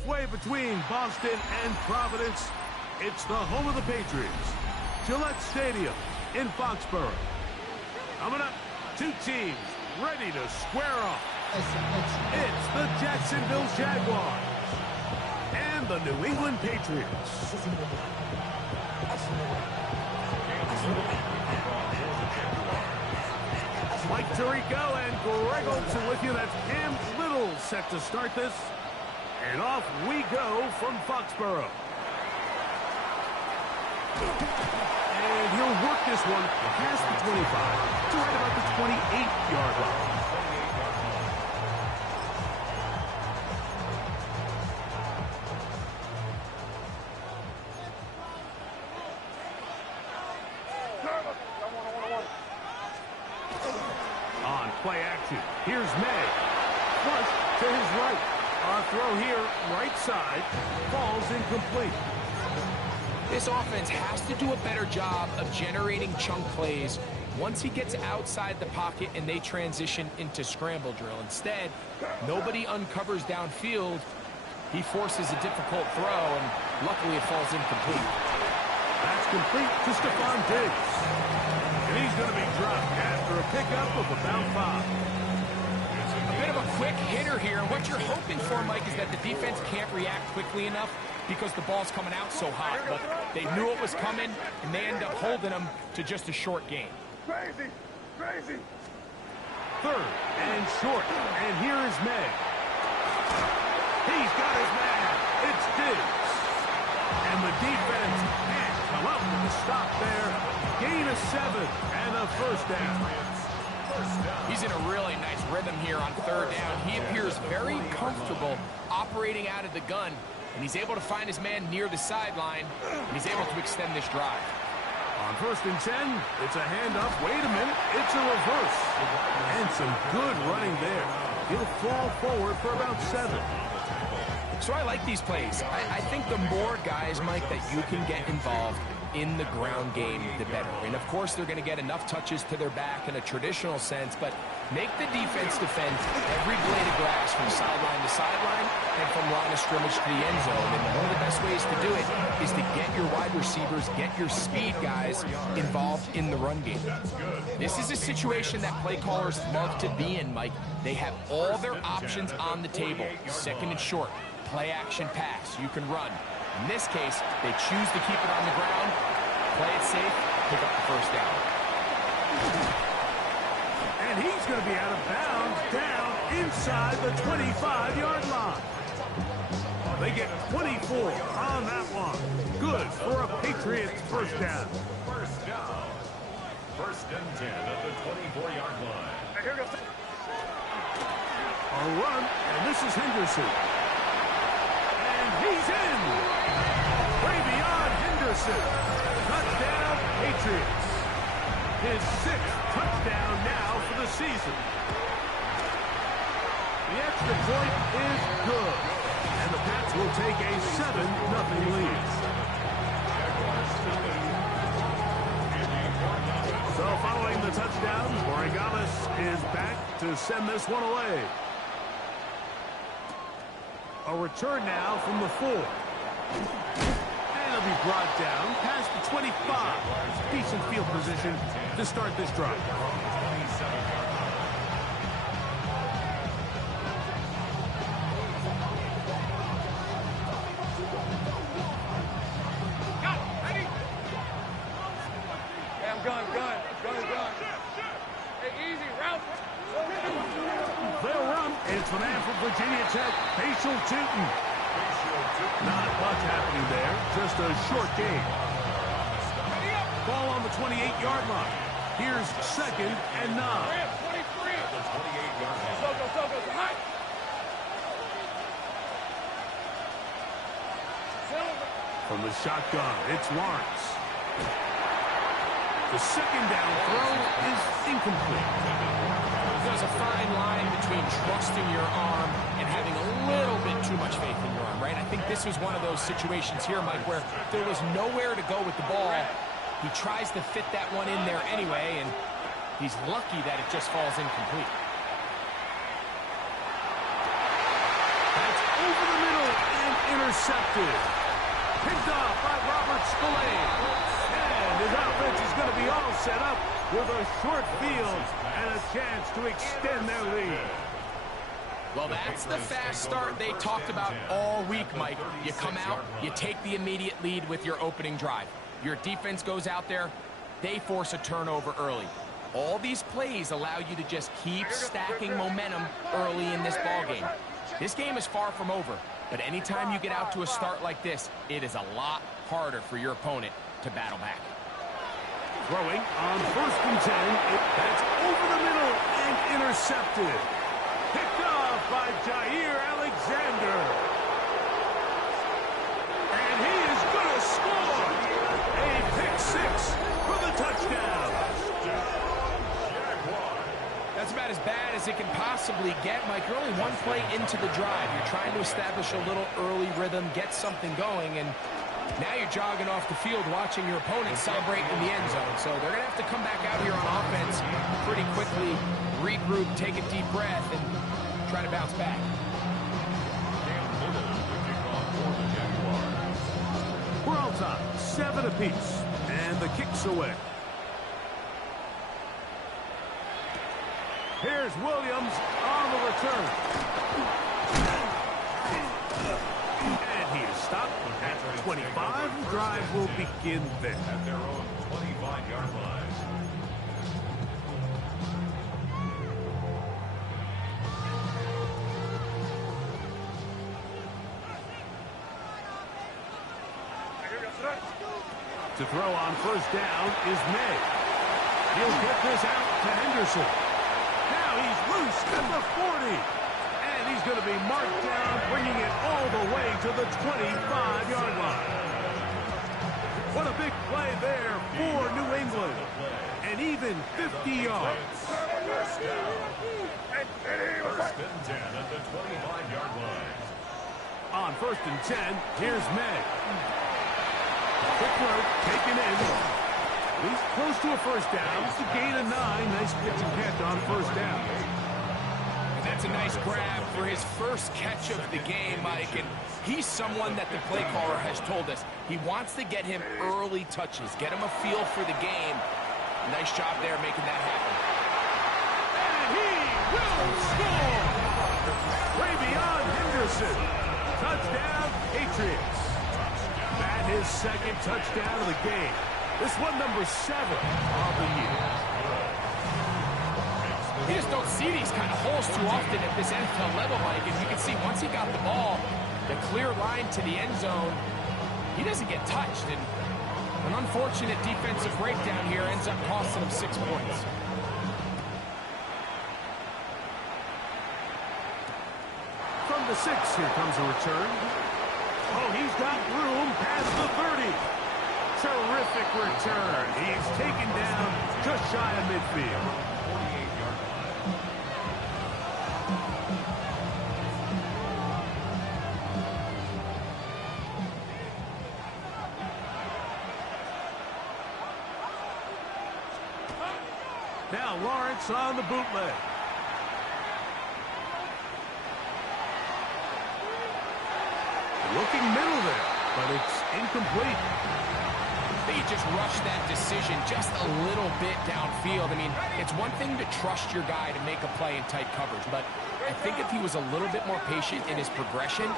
Halfway between Boston and Providence, it's the home of the Patriots, Gillette Stadium in Foxborough. Coming up, two teams ready to square off. It's the Jacksonville Jaguars and the New England Patriots. Mike Tirico and Greg Olson with you. That's Cam Little set to start this. And off we go from Foxborough. And he'll work this one past the 25 to right about the 28-yard line. On play action, here's May. Flush to his right. Our throw here, right side, falls incomplete. This offense has to do a better job of generating chunk plays once he gets outside the pocket and they transition into scramble drill. Instead, nobody uncovers downfield. He forces a difficult throw, and luckily it falls incomplete. That's complete to Stephon Diggs. And he's going to be dropped after a pickup of about 5. A bit of a quick hitter here. What you're hoping for, Mike, is that the defense can't react quickly enough because the ball's coming out so hot. But they knew it was coming, and they end up holding them to just a short gain. Crazy! Crazy! Third and short. And here is May. He's got his man. It's Diggs. And the defense can't come up with a stop there. Gain of 7 and a first down. He's in a really nice rhythm here on third down. He appears very comfortable operating out of the gun, and he's able to find his man near the sideline, and he's able to extend this drive. On 1st and 10, it's a handoff. Wait a minute, it's a reverse. And some good running there. He'll fall forward for about 7. So I like these plays. I think the more guys, Mike, that you can get involved in the ground game, the better. And of course, they're going to get enough touches to their back in a traditional sense, but make the defense defend every blade of grass from sideline to sideline and from line of scrimmage to the end zone. And one of the best ways to do it is to get your wide receivers, get your speed guys involved in the run game. This is a situation that play callers love to be in, Mike. They have all their options on the table. Second and short, play action pass, you can run. In this case, they choose to keep it on the ground, play it safe, pick up the first down. And he's going to be out of bounds down inside the 25-yard line. They get 24 on that one. Good for a Patriots first down. First down. 1st and 10 at the 24-yard line. Here goes. A run, and this is Henderson. And he's in. Travion Henderson. Touchdown, Patriots. His 6th touchdown now for the season. The extra point is good. And the Pats will take a 7-0 lead. So following the touchdown, Borregales is back to send this one away. A return now from the 4. And it'll be brought down past the 25. Decent field position to start this drive. Gun. Hey, easy, route. They'll run. It's the man from Virginia Tech, Facial Tootin. Not much happening there. Just a short gain. Ball on the 28-yard line. Here's 2nd and 9. 23. The 28-yard line. Go. High. From the shotgun, it's Lawrence. The 2nd down throw is incomplete. There's a fine line between trusting your arm and having a little bit too much faith in your arm, right? I think this was one of those situations here, Mike, where there was nowhere to go with the ball. He tries to fit that one in there anyway, and he's lucky that it just falls incomplete. That's over the middle and intercepted. Picked off by Robert Spillane. And his offense is going to be all set up with a short field and a chance to extend their lead. Well, that's the fast start they talked about all week, Mike. You come out, you take the immediate lead with your opening drive. Your defense goes out there, they force a turnover early. All these plays allow you to just keep stacking momentum early in this ballgame. This game is far from over, but anytime you get out to a start like this, it is a lot harder for your opponent to battle back. Throwing on 1st and 10. That's over the middle and intercepted. Picked off by Jair Alexander. And he is going to score. A pick 6 for the touchdown. That's about as bad as it can possibly get, Mike. You're only one play into the drive. You're trying to establish a little early rhythm, get something going, and now you're jogging off the field watching your opponent celebrate in the end zone. So they're going to have to come back out here on offense pretty quickly, regroup, take a deep breath, and try to bounce back. We're all tied, 7 apiece, and the kick's away. Here's Williams on the return. And he is stopped at 25. The drive will begin there. At their own 25-yard line. To throw on 1st down is May. He'll get this out to Henderson. Now he's loose at the 40. And he's going to be marked down, bringing it all the way to the 25-yard line. What a big play there for New England. And even 50 yards. First and 10 at the 25-yard line. On 1st and 10, here's May. Quick work, taken in. He's close to a 1st down. It's a gain of 9. Nice pitch and catch on 1st down. And that's a nice grab for his first catch of the game, Mike. And he's someone that the play caller has told us he wants to get him early touches, get him a feel for the game. Nice job there making that happen. And he will score! Way beyond Henderson. Touchdown, Patriots. That his 2nd touchdown of the game. This one number 7 of the year. You just don't see these kind of holes too often at this NFL level, Mike. And you can see once he got the ball, the clear line to the end zone, he doesn't get touched. And an unfortunate defensive breakdown here ends up costing him 6 points. From the 6, here comes a return. Oh, he's got room past the 30. Terrific return. He's taken down just shy of midfield. 48-yard line. Now Lawrence on the bootleg. Looking middle there, but it's incomplete. They just rushed that decision just a little bit downfield. I mean, it's one thing to trust your guy to make a play in tight coverage, but I think if he was a little bit more patient in his progression,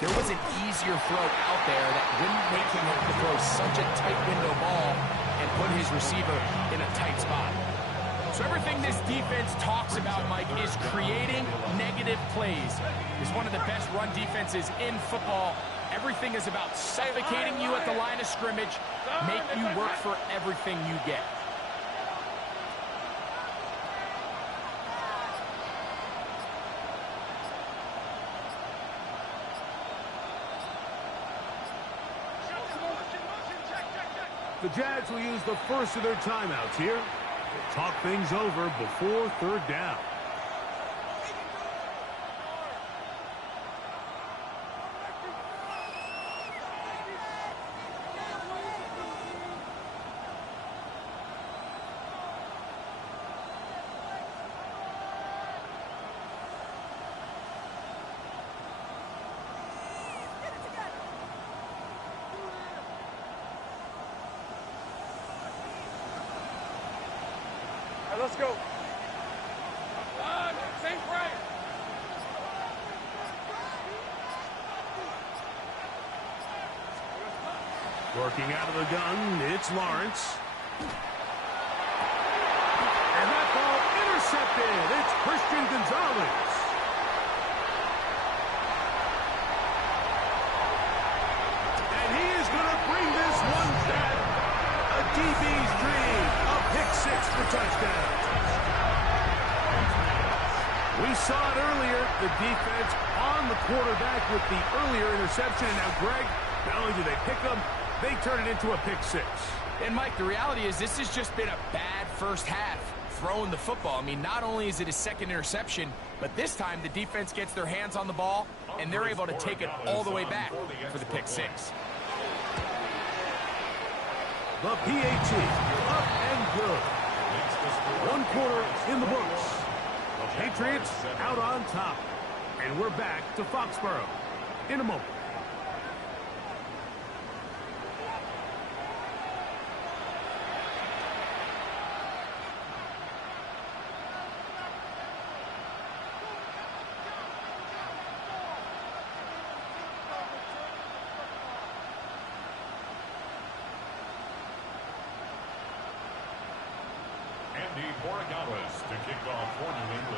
there was an easier throw out there that wouldn't make him have to throw such a tight window ball and put his receiver in a tight spot. So everything this defense talks about, Mike, is creating negative plays. It's one of the best run defenses in football. Everything is about suffocating you at the line of scrimmage, make you work for everything you get. The Jags will use the first of their timeouts here. Talk things over before 3rd down. right, let's go. Same frame. Working out of the gun, it's Lawrence. And that ball intercepted. It's Christian Gonzalez. And he is going to bring this one back. A DB's dream. A pick six for touchdown. We saw it earlier. The defense on the quarterback with the earlier interception. And now, Greg, not only do they pick him, they turn it into a pick six. And, Mike, the reality is this has just been a bad first half throwing the football. I mean, not only is it his second interception, but this time the defense gets their hands on the ball, and they're able to take it all the way back for the pick six. The PAT, up and good. 1 quarter in the books. The Patriots out on top. And we're back to Foxborough in a moment.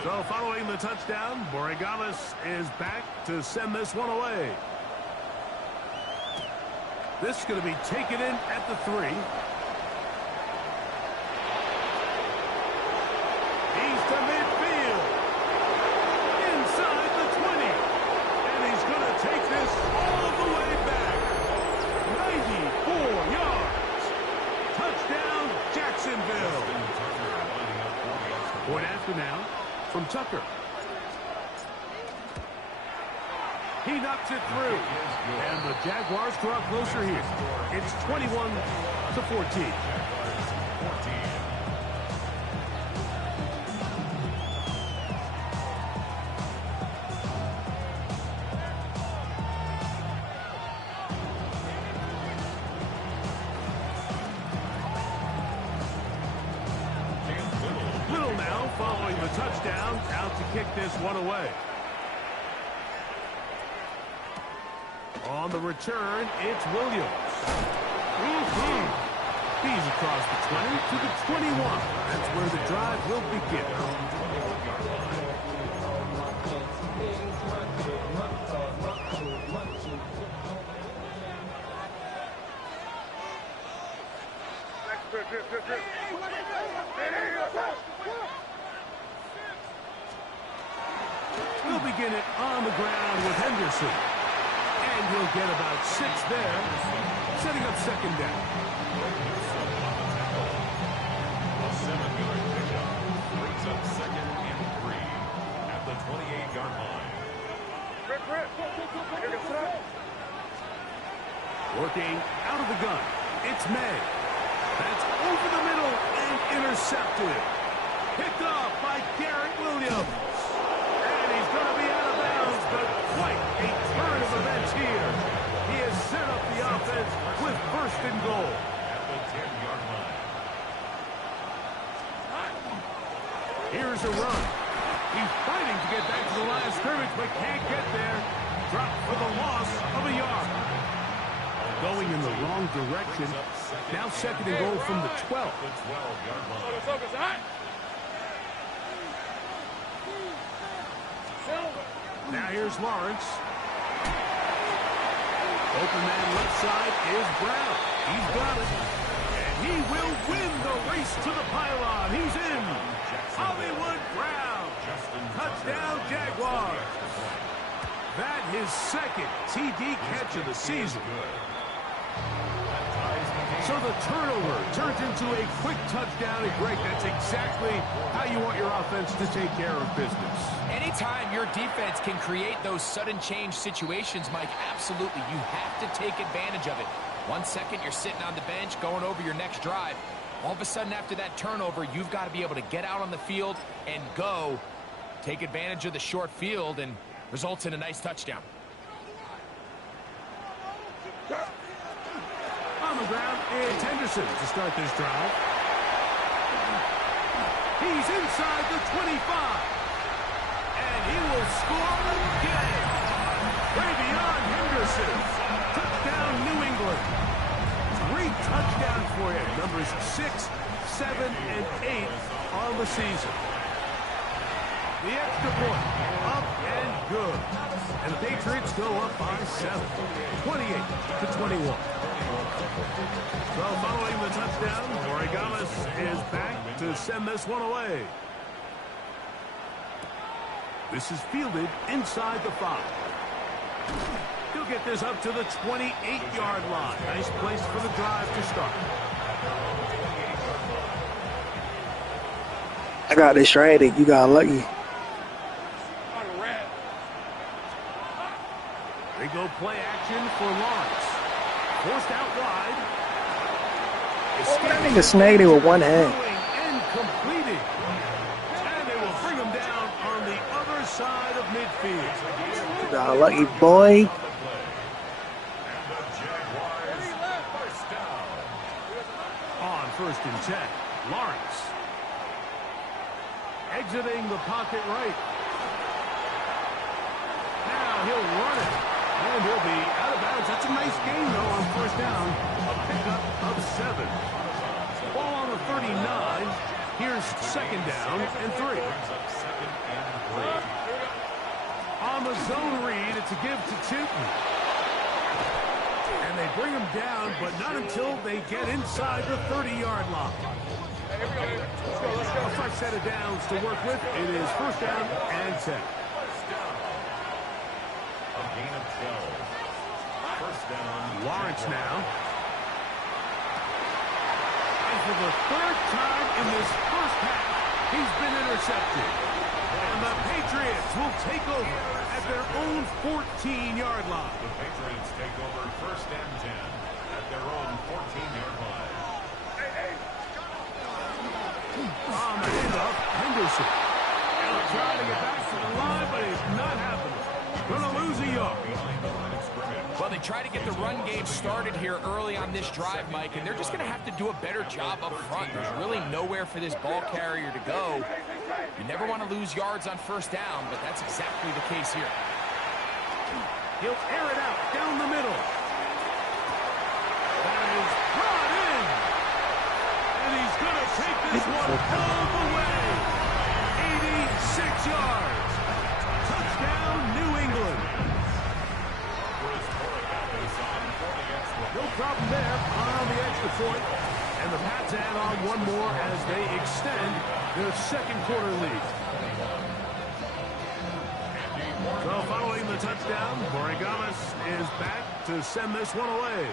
So following the touchdown, Borregales is back to send this one away. This is going to be taken in at the 3. He's to midfield. Inside the 20. And he's going to take this all the way back. 94 yards. Touchdown, Jacksonville. Point after now from Tucker. He knocks it through. And the Jaguars draw closer here. It's 21-14. Following the touchdown, out to kick this one away. On the return, it's Williams. He's across the 20 to the 21. That's where the drive will begin. We'll begin it on the ground with Henderson. And he'll get about 6 there, setting up second down. A 7-yard pickup brings up 2nd and 3 at the 28-yard line. Working out of the gun, it's May. That's over the middle and intercepted. Picked off by Garrett Williams. And he's going to be out of bounds, but quite a turn of events here. He has set up the offense with 1st and goal. At the 10-yard line. Here's a run. He's fighting to get back to the line of scrimmage, but can't get there. Dropped for the loss of a yard. Going in the wrong direction. Now 2nd and goal from the 12. The 12-yard line. Now here's Lawrence. Open man left side is Brown. He's got it. And he will win the race to the pylon. He's in. Hollywood Brown. Touchdown Jaguars. That his 2nd TD catch of the season. So the turnover turns into a quick touchdown, and Greg, that's exactly how you want your offense to take care of business. Anytime your defense can create those sudden change situations, Mike, absolutely, you have to take advantage of it. 1 second, you're sitting on the bench, going over your next drive. All of a sudden, after that turnover, you've got to be able to get out on the field and go. Take advantage of the short field, and results in a nice touchdown. On the ground, it's Henderson to start this drive. He He's inside the 25. And he will score again. Ravion Henderson. Touchdown, New England. 3 touchdowns for him. Numbers 6, 7, and 8 on the season. The extra point, up and good. And the Patriots go up by 7, 28-21. So following the touchdown, Oregamis is back to send this one away. This is fielded inside the 5. He'll get this up to the 28-yard line. Nice place for the drive to start. I got distracted. You got lucky. They go play action for Lawrence. Forced out wide. That nigga snagged it with one hand. And completed. And they will bring him down on the other side of midfield. You got lucky, boy. On 1st and 10, Lawrence. Exiting the pocket right. Now he'll run it. And he'll be out of bounds. That's a nice gain, though, on 1st down. A pickup of 7. Ball on the 39. Here's 2nd down and 3. On the zone read, it's a give to Tootin. And they bring him down, but not until they get inside the 30-yard line. A fresh set of downs to work with. It is 1st down and 10. A gain of 12. 1st down. Lawrence now. And for the 3rd time in this 1st half, he's been intercepted. And the Patriots will take over at their own 14-yard line. The Patriots take over 1st and 10 at their own 14-yard line. On the handoff, Henderson. He'll try to get back to the line, but it's not happening. Gonna lose a yard. Well, they try to get the run game started here early on this drive, Mike, and they're just going to have to do a better job up front. There's really nowhere for this ball carrier to go. You never want to lose yards on 1st down, but that's exactly the case here. He'll air it out down the middle. That is brought in. And he's going to take this one all the way. 86 yards. Touchdown, New England. No problem there on the extra point. And the Pats add on one more as they extend their 2nd quarter lead. So following the touchdown, Oregamis is back to send this one away.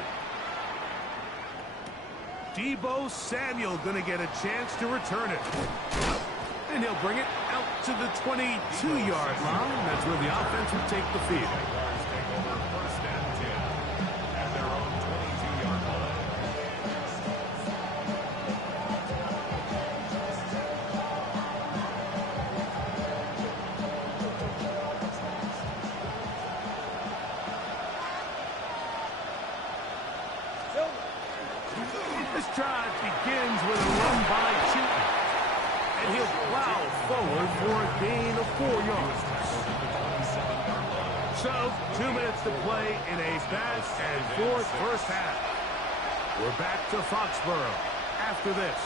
Deebo Samuel going to get a chance to return it. And he'll bring it out to the 22-yard line. That's where the offense will take the field. This drive begins with a run by Tootin. And he'll plow forward for a gain of 4 yards. So, 2 minutes to play in a back and forth 1st half. We're back to Foxborough after this.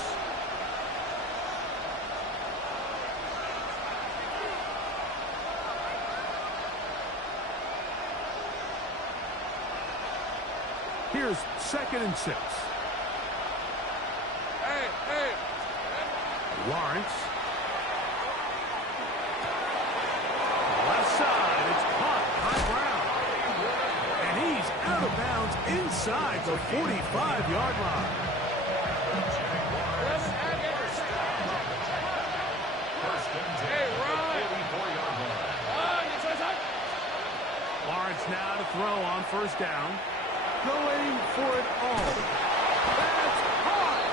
Here's 2nd and 6. Lawrence. Left side, it's caught by Brown. And he's out of bounds inside the 45-yard line. Lawrence now to throw on 1st down. Going for it all. That's caught.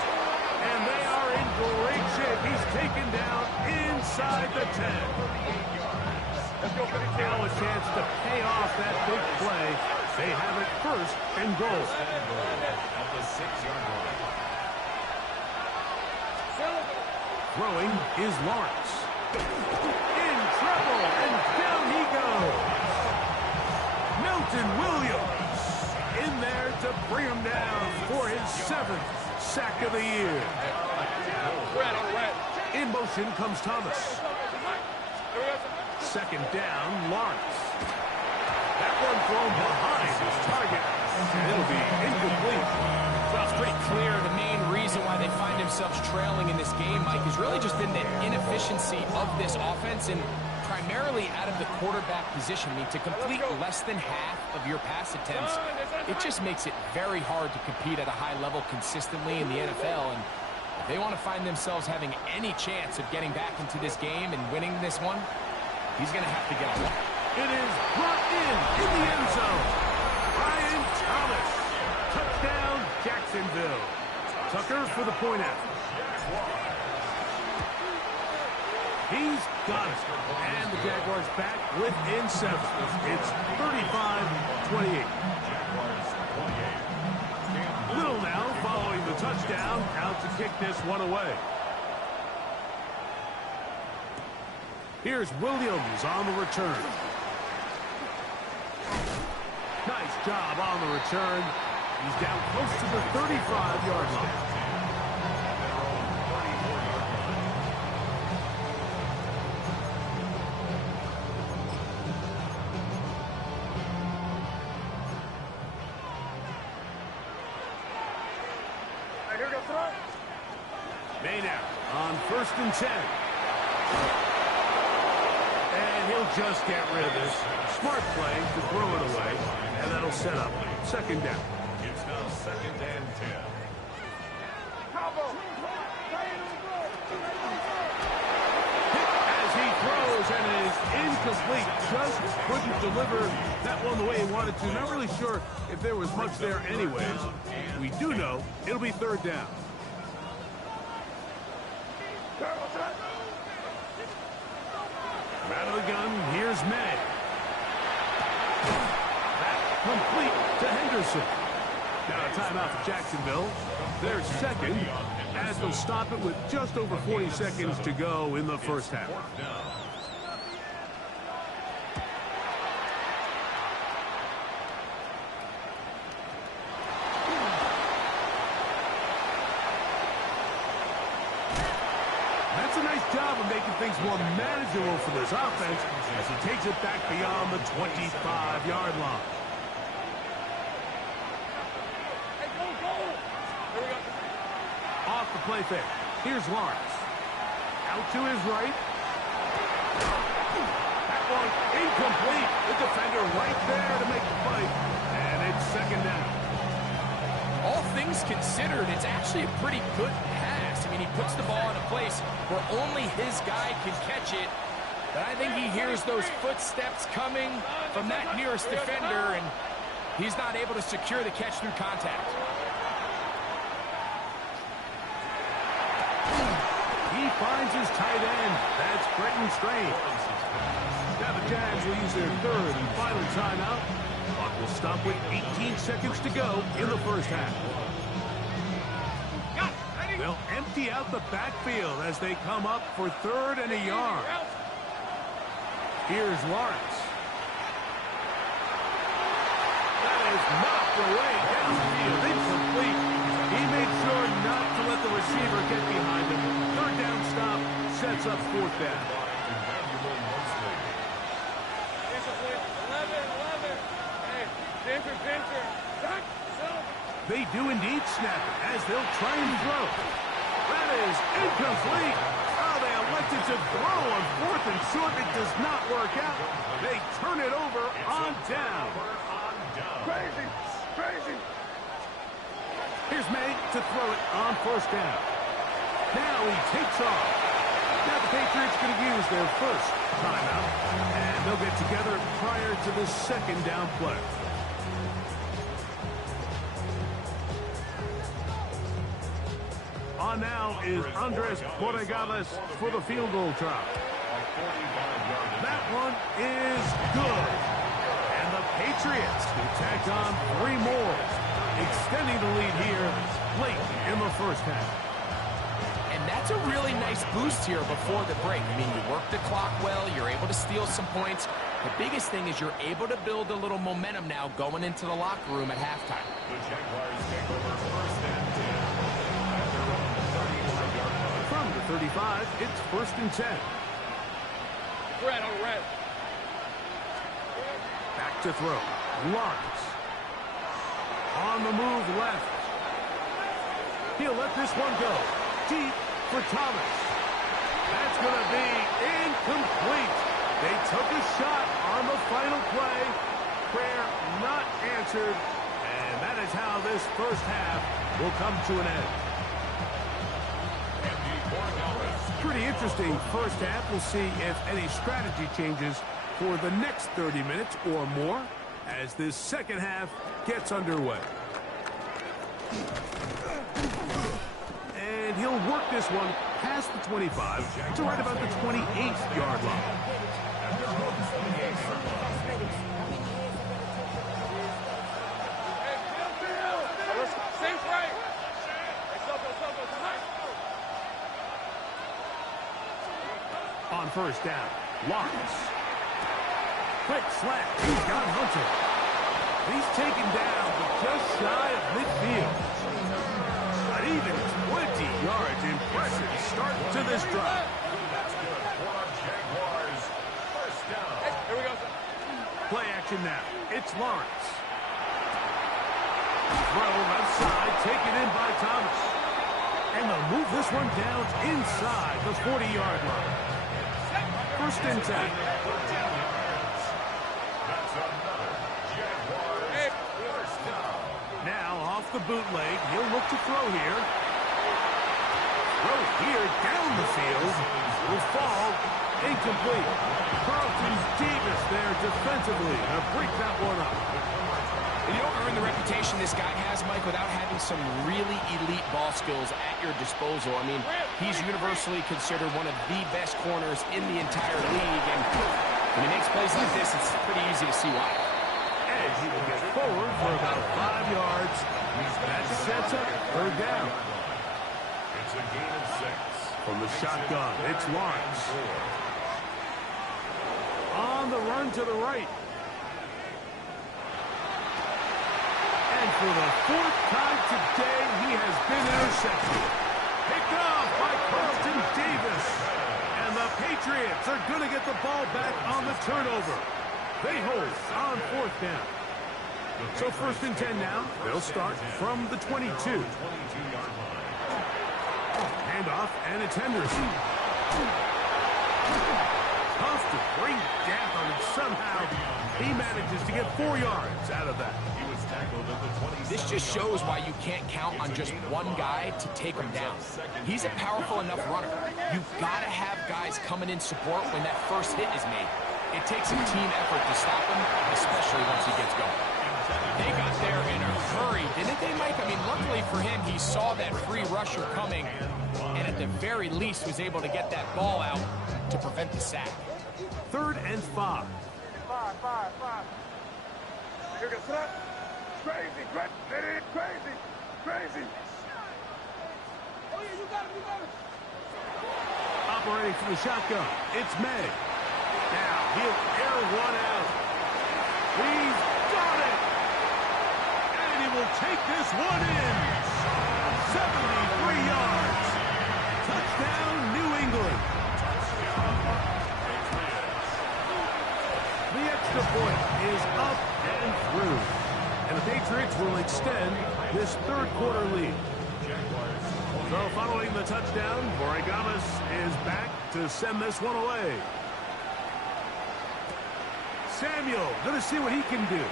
And they are in great shape. He's taken down inside the 10. Now a chance to pay off that big play. They have it 1st and goal. At the 6-yard line. Throwing is Lawrence. In trouble, and down he goes. Milton Williams in there to bring him down for his 7th sack of the year. In motion comes Thomas. Second down, Lawrence. That one thrown behind his target, and it'll be incomplete. Well, it's pretty clear the main reason why they find themselves trailing in this game, Mike, has really just been the inefficiency of this offense and primarily out of the quarterback position. I mean, to complete less than half of your pass attempts, it just makes it very hard to compete at a high level consistently in the NFL. And if they want to find themselves having any chance of getting back into this game and winning this one, he's going to have to get a lot. It is brought in the end zone. Ryan Thomas. Touchdown, Jacksonville. Tucker for the point after. He's got it. And the Jaguars back within 7. It's 35-28. Little now following the touchdown. Out to kick this one away. Here's Williams on the return. Nice job on the return. He's down close to the 35-yard line. Maynard on 1st and 10. And he'll just get rid of this. Smart play to throw it away, and that'll set up 2nd down. It's now 2nd and 10. As he throws, and it is incomplete. Just couldn't deliver that one the way he wanted to. Not really sure if there was much there anyways. We do know it'll be 3rd down. Out of the gun, here's May. That's complete to Henderson. Now a timeout for Jacksonville. They're 2nd, as they'll stop it with just over 40 seconds to go in the first half. That's a nice job of making things more manageable for this offense as he takes it back beyond the 25-yard line. Off the play fake. Here's Lawrence. Out to his right. That one incomplete. The defender right there to make the play. And it's 2nd down. All things considered, it's actually a pretty good pass. I mean, he puts the ball in a place where only his guy can catch it. But I think he hears those footsteps coming from that nearest defender, and he's not able to secure the catch through contact. He finds his tight end. That's Brenton Strange. Now the Jags will use their 3rd and final timeout. Clock will stop with 18 seconds to go in the first half. They'll empty out the backfield as they come up for 3rd and a yard. Here's Lawrence. That is knocked away downfield, incomplete. He made sure not to let the receiver get behind him. 3rd down stop sets up 4th down. They do indeed snap it as they'll try and throw. That is incomplete. Oh, they elected to throw on 4th and short. It does not work out. They turn it over on down. Crazy, crazy. Here's May to throw it on 1st down. Now he takes off. Now the Patriots going to use their 1st timeout, and they'll get together prior to the 2nd down play. On now is Andres Borregales for the field goal try. That one is good. And the Patriots will tack on 3 more, extending the lead here late in the first half. And that That's a really nice boost here before the break. I mean, you work the clock well, you're able to steal some points. The biggest thing is you're able to build a little momentum now going into the locker room at halftime. The Jaguars take over first and 10 at their own 35-yard line. From the 35, it's first and 10. Red on red. Back to throw. Lawrence. On the move left. He'll let this one go. Deep for Thomas. That's going to be incomplete. They took a shot on the final play. Prayer not answered. And that is how this first half will come to an end. Pretty interesting first half. We'll see if any strategy changes for the next 30 minutes or more as this second half gets underway. And he'll work this one past the 25 to right about the 28-yard line. On first down, Lawrence. Quick slap. He's got Hunter. He's taken down to just shy of midfield. An even 20 yards. Impressive start to this drive. Jaguars, first down. Here we go. Play action now. It's Lawrence. Throw left side, taken in by Thomas. And they'll move this one down inside the 40-yard line. First and 10. That's another Jaguars first down. Now off the bootleg, he'll look to throw here. Throw here down the field. Will fall. Incomplete. Carlton Davis there defensively to break that one up. You don't earn the reputation this guy has, Mike, without having some really elite ball skills at your disposal. I mean, he's universally considered one of the best corners in the entire league, and when he makes plays like this, it's pretty easy to see why. And he will get forward for about 5 yards. That sets up third down. It's a gain of 6. From the shotgun, it's Lawrence. On the run to the right. And for the 4th time today, he has been intercepted. Picked off by Carlton Davis. And the Patriots are going to get the ball back on the turnover. They hold on 4th down. So first and 10 now. They'll start from the 22. 22-yard line. Handoff, and it's Henderson. Tough to bring down, and somehow he manages to get 4 yards out of that. He was tackled at the 27. This just shows why you can't count on just one guy to take him down. He's a powerful enough runner. You've got to have guys coming in support when that first hit is made. It takes a team effort to stop him, especially once he gets going. They got there in a hurry, didn't they, Mike? I mean, luckily for him, he saw that free rusher coming, and at the very least was able to get that ball out to prevent the sack. 3rd and 5. Five. You're gonna set. Crazy. Oh, yeah, you got it. Operating from the shotgun, it's May. Now he'll air one out. He's got it. And he will take this one in. 73 yards. Touchdown, New England. The extra point is up and through. And the Patriots will extend this 3rd quarter lead. So following the touchdown, Borregamas is back to send this one away. Samuel going to see what he can do.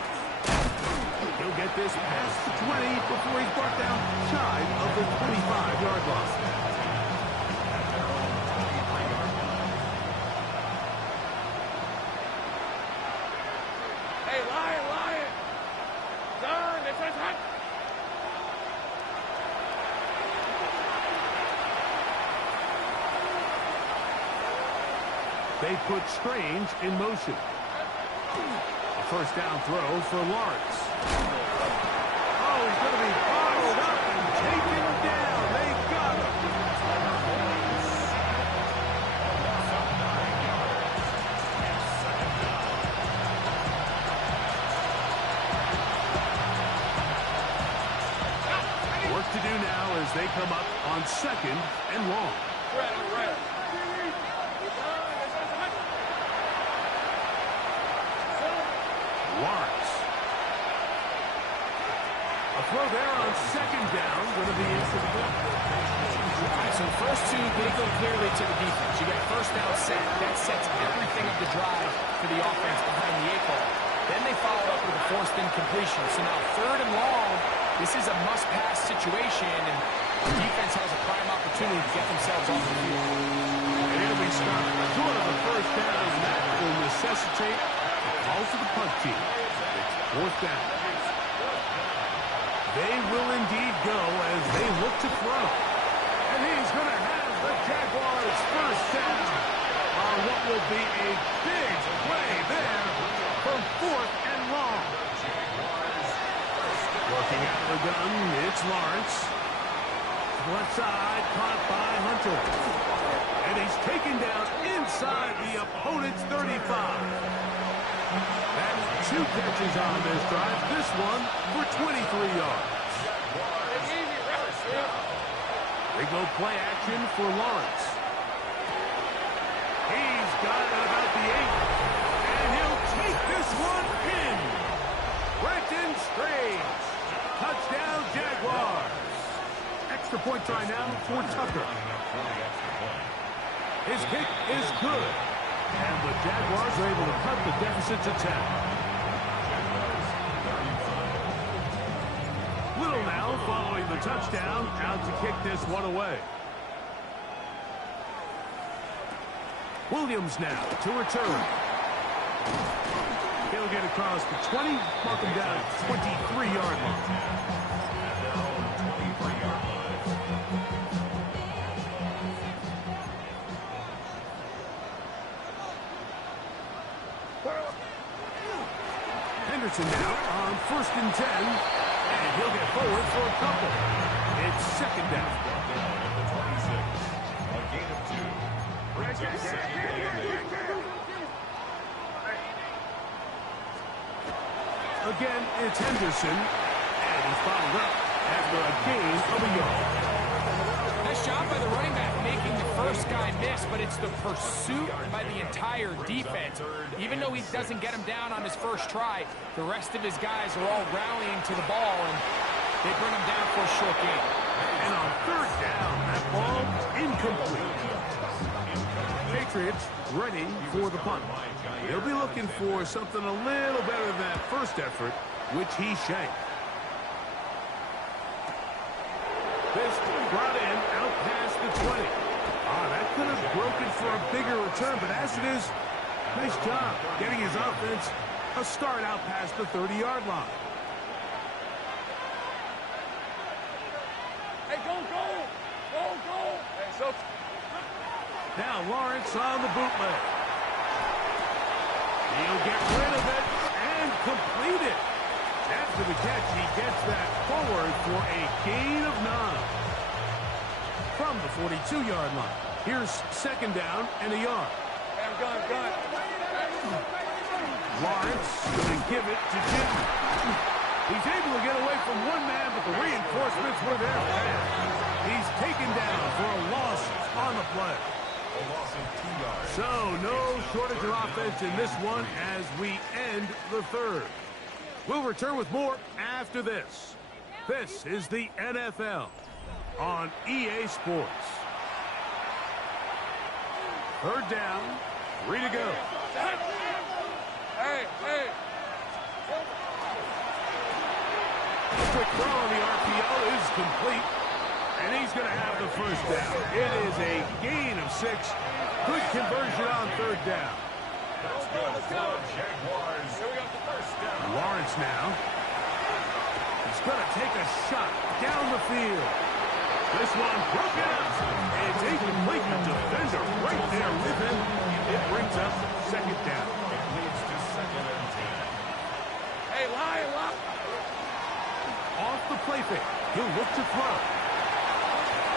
He'll get this past the 20 before he's brought down shy of the 25-yard line. Hey, Lion. Turn. It's hot. They put Strange in motion. A first down throw for Lawrence. Oh, he's going to be bottled up and taken down. They got him. they come up on 2nd and long. Lawrence. A throw there on 2nd down. Going to be incomplete. All right, so the first two, they go clearly to the defense. You get a first down set. That sets everything of the drive for the offense behind the 8 ball. Then they follow up with a forced incompletion. So now 3rd and long, this is a must-pass situation, and the defense has a prime opportunity to get themselves off the field. And it'll be stopped short of the first down, and that will necessitate a call to the punt team. It's 4th down. They will indeed go as they look to throw. And he's going to have the Jaguars first down on what will be a big play there from 4th and long. Working out of the gun, it's Lawrence. Left side, caught by Hunter. And he's taken down inside the opponent's 35. That's 2 catches on this drive. This one for 23 yards. They go play action for Lawrence. He's got it at about the 8. And he'll take this one in. Brenton Strange. Touchdown, Jaguars. Extra point try now for Tucker. His kick is good. And the Jaguars are able to cut the deficit to 10. Little now following the touchdown, out to kick this one away. Williams now to return. He'll get across the 20, mark him down at 23-yard line. Henderson now on 1st and 10, and he'll get forward for a couple. It's 2nd down. A gain of 2. Brings up 2nd and 8. Again, it's Henderson, and he's followed up after a gain of a yard. Nice job by the running back making the first guy miss, but it's the pursuit by the entire defense. Even though he doesn't get him down on his first try, the rest of his guys are all rallying to the ball, and they bring him down for a short gain. And on 3rd down, that ball incomplete. Patriots ready for the punt. They'll be looking for something a little better than that first effort, which he shanked. This brought in out past the 20. That could have broken for a bigger return, but as it is, nice job getting his offense a start out past the 30-yard line. Hey, go! Hey, so... Now Lawrence on the bootleg. He'll get rid of it and complete it. After the catch, he gets that forward for a gain of 9. From the 42-yard line. Here's 2nd down and a yard. Hey, I'm gun. Lawrence going to give it to Jim. He's able to get away from one man, but the reinforcements were there fast. He's taken down for a loss on the play. A loss of 2 yards. So no shortage of offense in this one as we end the 3rd. We'll return with more after this. This is the NFL on EA Sports. 3rd down, 3 to go. Hey! Quick throw on the RPO is complete, and he's going to have the first down. It is a gain of 6. Good conversion on 3rd down. Let's go. Jaguars. First down. Lawrence now. He's going to take a shot down the field. This one broken up. It's incomplete. The defender right there with him. It brings up 2nd down. It leads to 2nd and 10. Hey, lie! Off the play fake. He'll look to throw.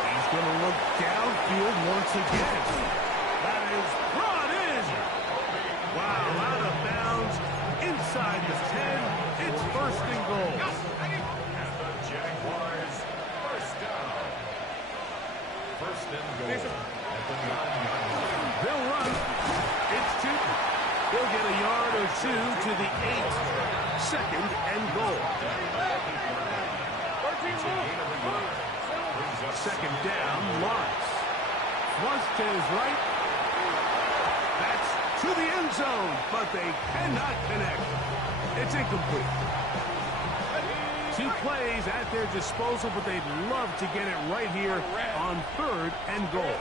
He's going to look downfield once again. That is brought in. Wow, out of bounds. Inside the 10. It's 1st and goal. And the Jaguars, first down. 2 to the 8. Second and goal. Second down, Lawrence. Flush to his right. That's to the end zone, but they cannot connect. It's incomplete. 2 plays at their disposal, but they'd love to get it right here on third and goal.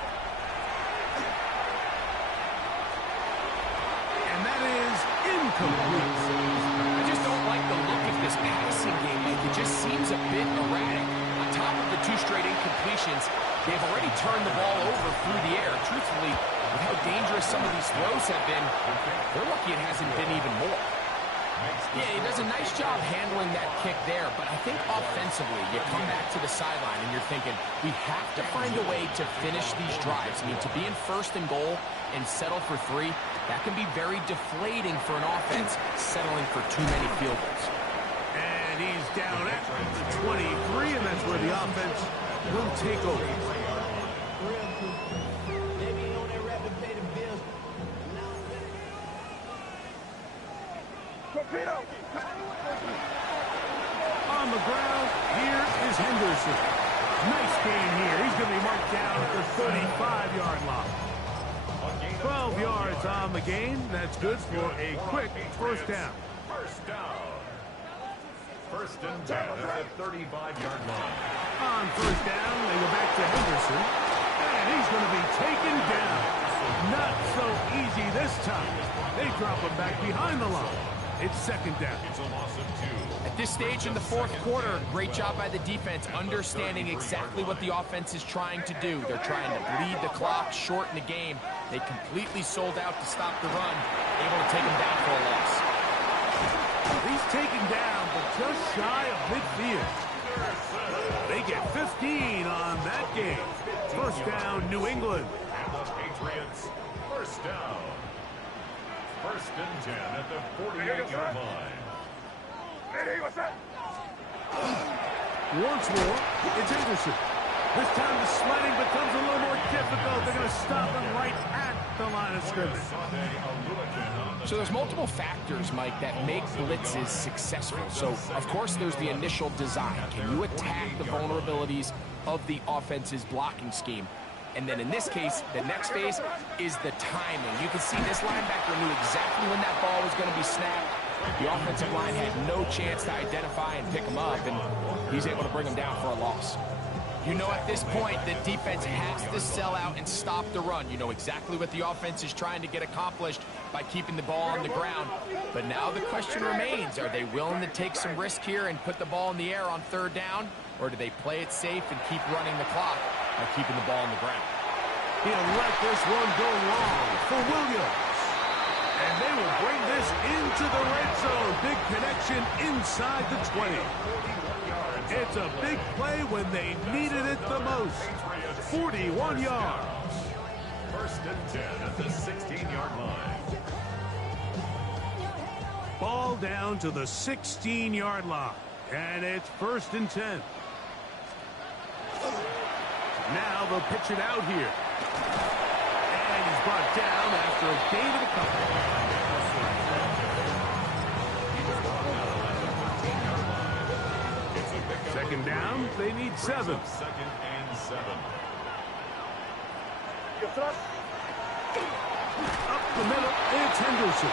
And that is incomplete. I just don't like the look of this passing game. Like, it just seems a bit erratic. On top of the 2 straight incompletions, they've already turned the ball over through the air. Truthfully, with how dangerous some of these throws have been, they're lucky it hasn't been even more. Yeah, he does a nice job handling that kick there, but I think offensively, you come back to the sideline and you're thinking, we have to find a way to finish these drives. I mean, to be in first and goal and settle for 3, that can be very deflating for an offense settling for too many field goals. And he's down at the 23, and that's where the offense will take over. On the ground, here is Henderson. Nice game here. He's going to be marked down at the 35-yard line. 12 yards on the gain. That's good for a quick first down. First down. First and 10 at the 35-yard line. On first down, they go back to Henderson. And he's going to be taken down. Not so easy this time. They drop him back behind the line. It's second down. It's a loss of 2. At this stage in the fourth quarter, great job by the defense, understanding exactly what the offense is trying to do. They're trying to bleed the clock, shorten the game. They completely sold out to stop the run, able to take him down for a loss. He's taken down, but just shy of midfield. They get 15 on that game. First down, New England. And the Patriots, first down. First and 10 at the 48-yard line. Once more, it's Henderson. This time the sliding becomes a little more difficult. They're going to stop him right at the line of scrimmage. So there's multiple factors, Mike, that make blitzes successful. So, of course, there's the initial design. Can you attack the vulnerabilities of the offense's blocking scheme? And then in this case, the next phase is the timing. You can see this linebacker knew exactly when that ball was going to be snapped. The offensive line had no chance to identify and pick him up, and he's able to bring him down for a loss. You know at this point the defense has to sell out and stop the run. You know exactly what the offense is trying to get accomplished by keeping the ball on the ground. But now the question remains, are they willing to take some risk here and put the ball in the air on third down? Or do they play it safe and keep running the clock by keeping the ball on the ground? He'll let this one go long for Williams. And they will bring this into the red zone. Big connection inside the 20. It's a big play when they needed it the most. 41 yards. First and 10 at the 16-yard line. Ball down to the 16-yard line. And it's first and 10. Now they'll pitch it out here. And he's brought down after a gain of a couple. Second down, they need 7. Second and 7. Up the middle, it's Henderson.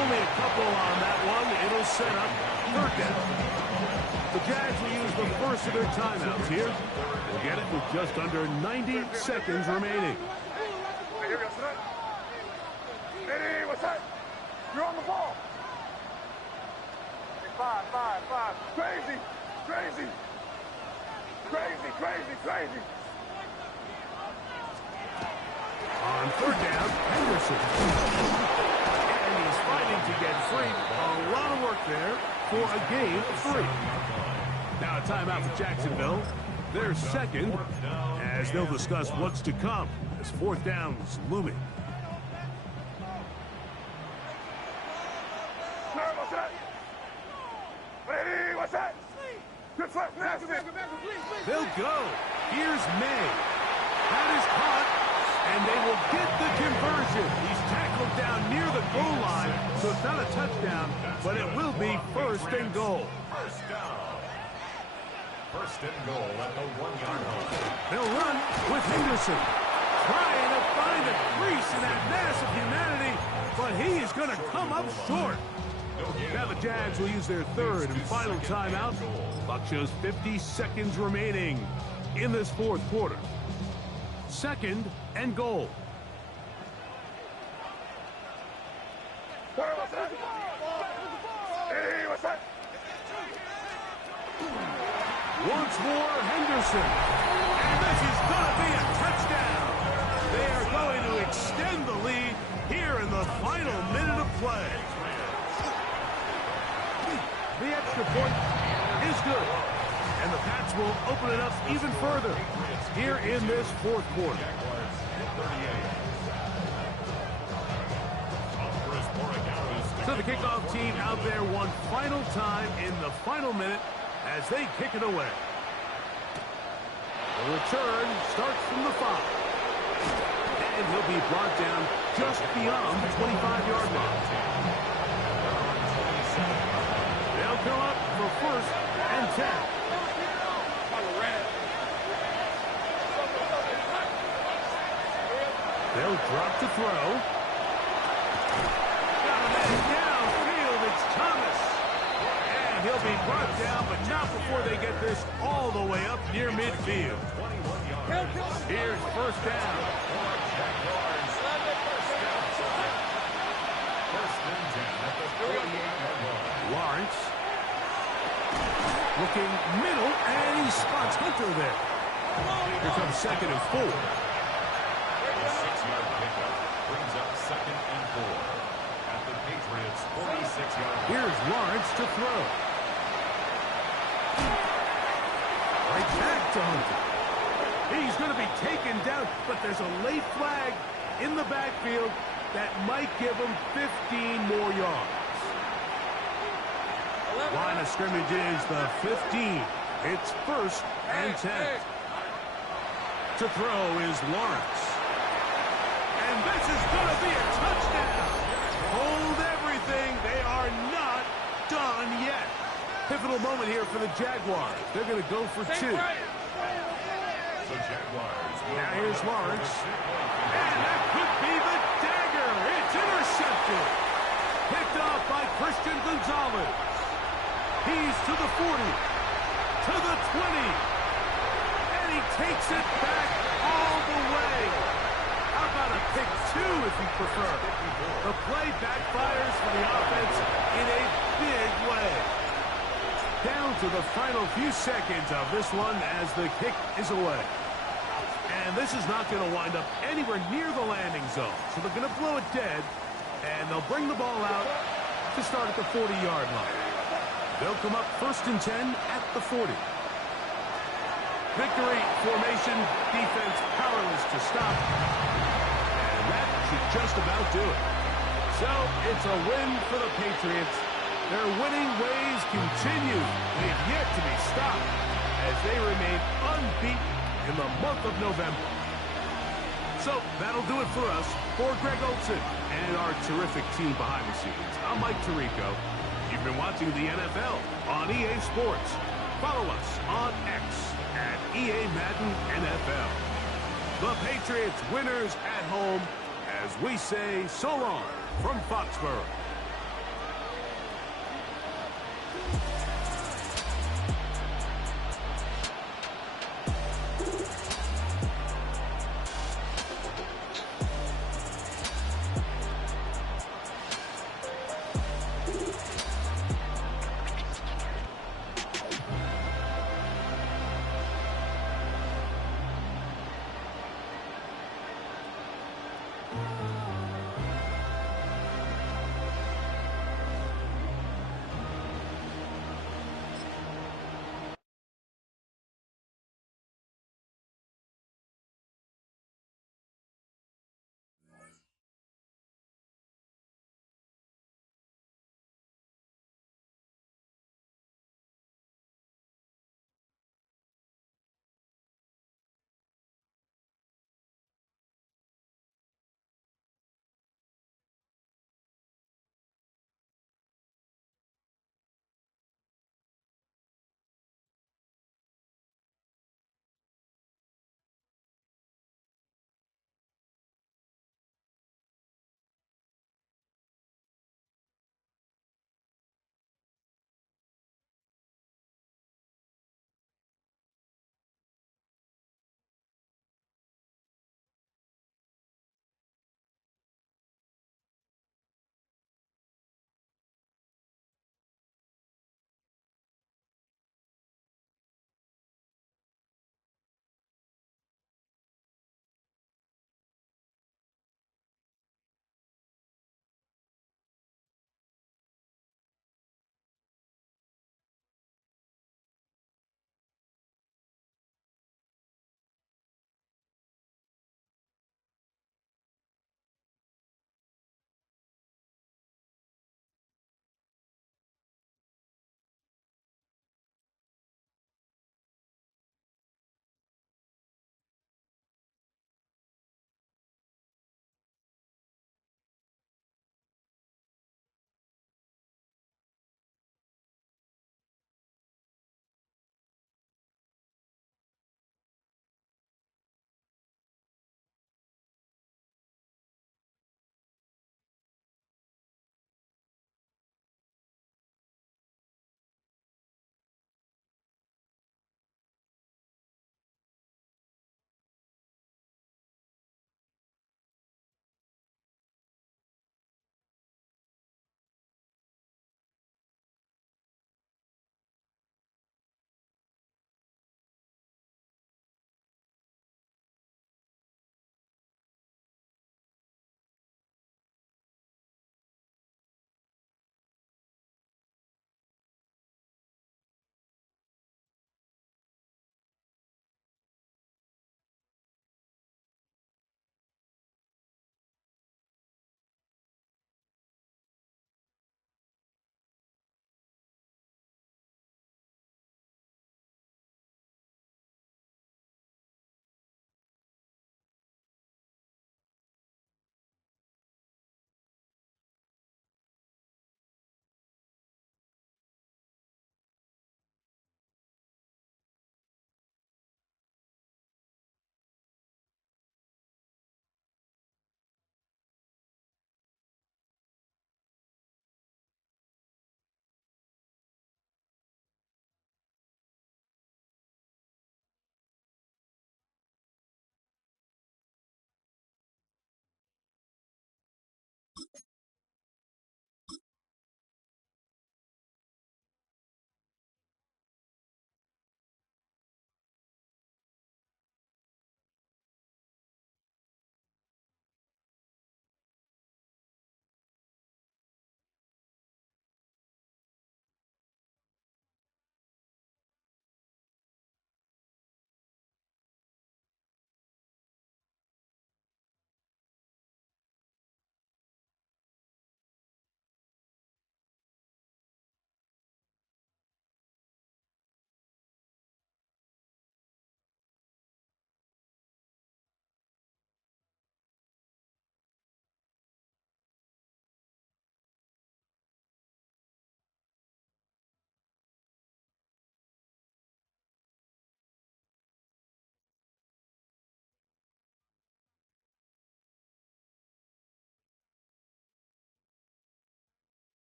Only a couple on that one. It'll set up third down. The Jags will use the first of their timeouts here. We'll get it with just under 90 seconds remaining. Hey, what's that? You're on the ball. 5. Crazy. On third down, Henderson. And he's fighting to get free. A lot of work there for a gain of 3. Now a timeout for Jacksonville. They're second, as they'll discuss what's to come as fourth down's looming. What's that? They'll go. Here's May. That is caught, and they will get the conversion. He's tackled down near the goal line, so so it's not a touchdown, but it will be first and goal. First down. First and goal at the 1-yard line. They'll run with Henderson, trying to find a crease in that mass of humanity, but he is going to come up short. Now the Jags will use their third and final timeout. Clock shows 50 seconds remaining in this fourth quarter. Second and goal. Once more, Henderson. And this is going to be a touchdown. They are going to extend the lead here in the final minute of play. The extra point is good. And the Pats will open it up even further here in this fourth quarter. So the kickoff team out there one final time in the final minute as they kick it away. The return starts from the 5. And he'll be brought down just beyond the 25-yard line. They'll come up for first and 10. They'll drop to throw. Got a man downfield. It's Thomas. And he'll be brought down, but not before they get this all the way up near midfield. Here's first down. Lawrence. Looking middle, and he spots Hunter there. Here comes second and 4. The 6-yard pickup brings up second and 4 at the Patriots' 46-yard line. Here's Lawrence to throw. Right back to Hunter. He's going to be taken down, but there's a late flag in the backfield that might give him 15 more yards. Line of scrimmage is the 15. It's first and 10. To throw is Lawrence. And this is going to be a touchdown. Hold everything. They are not done yet. Pivotal moment here for the Jaguars. They're going to go for 2. The Jaguars. Now here's Lawrence. And that could be the dagger. It's intercepted. Picked off by Christian Gonzalez. He's to the 40. To the 20. And he takes it back all the way. How about a pick 2 if you prefer? The play backfires for the offense in a big way. Down to the final few seconds of this one as the kick is away. And this is not going to wind up anywhere near the landing zone. So they're going to blow it dead, and they'll bring the ball out to start at the 40-yard line. They'll come up first and 10 at the 40. Victory formation, defense powerless to stop. And that should just about do it. So it's a win for the Patriots. Their winning ways continue. They've yet to be stopped as they remain unbeaten in the month of November. So that'll do it for us. For Greg Olson and our terrific team behind the scenes, I'm Mike Tirico. You've been watching the NFL on EA Sports. Follow us on X at EA Madden NFL. The Patriots winners at home as we say so long from Foxborough.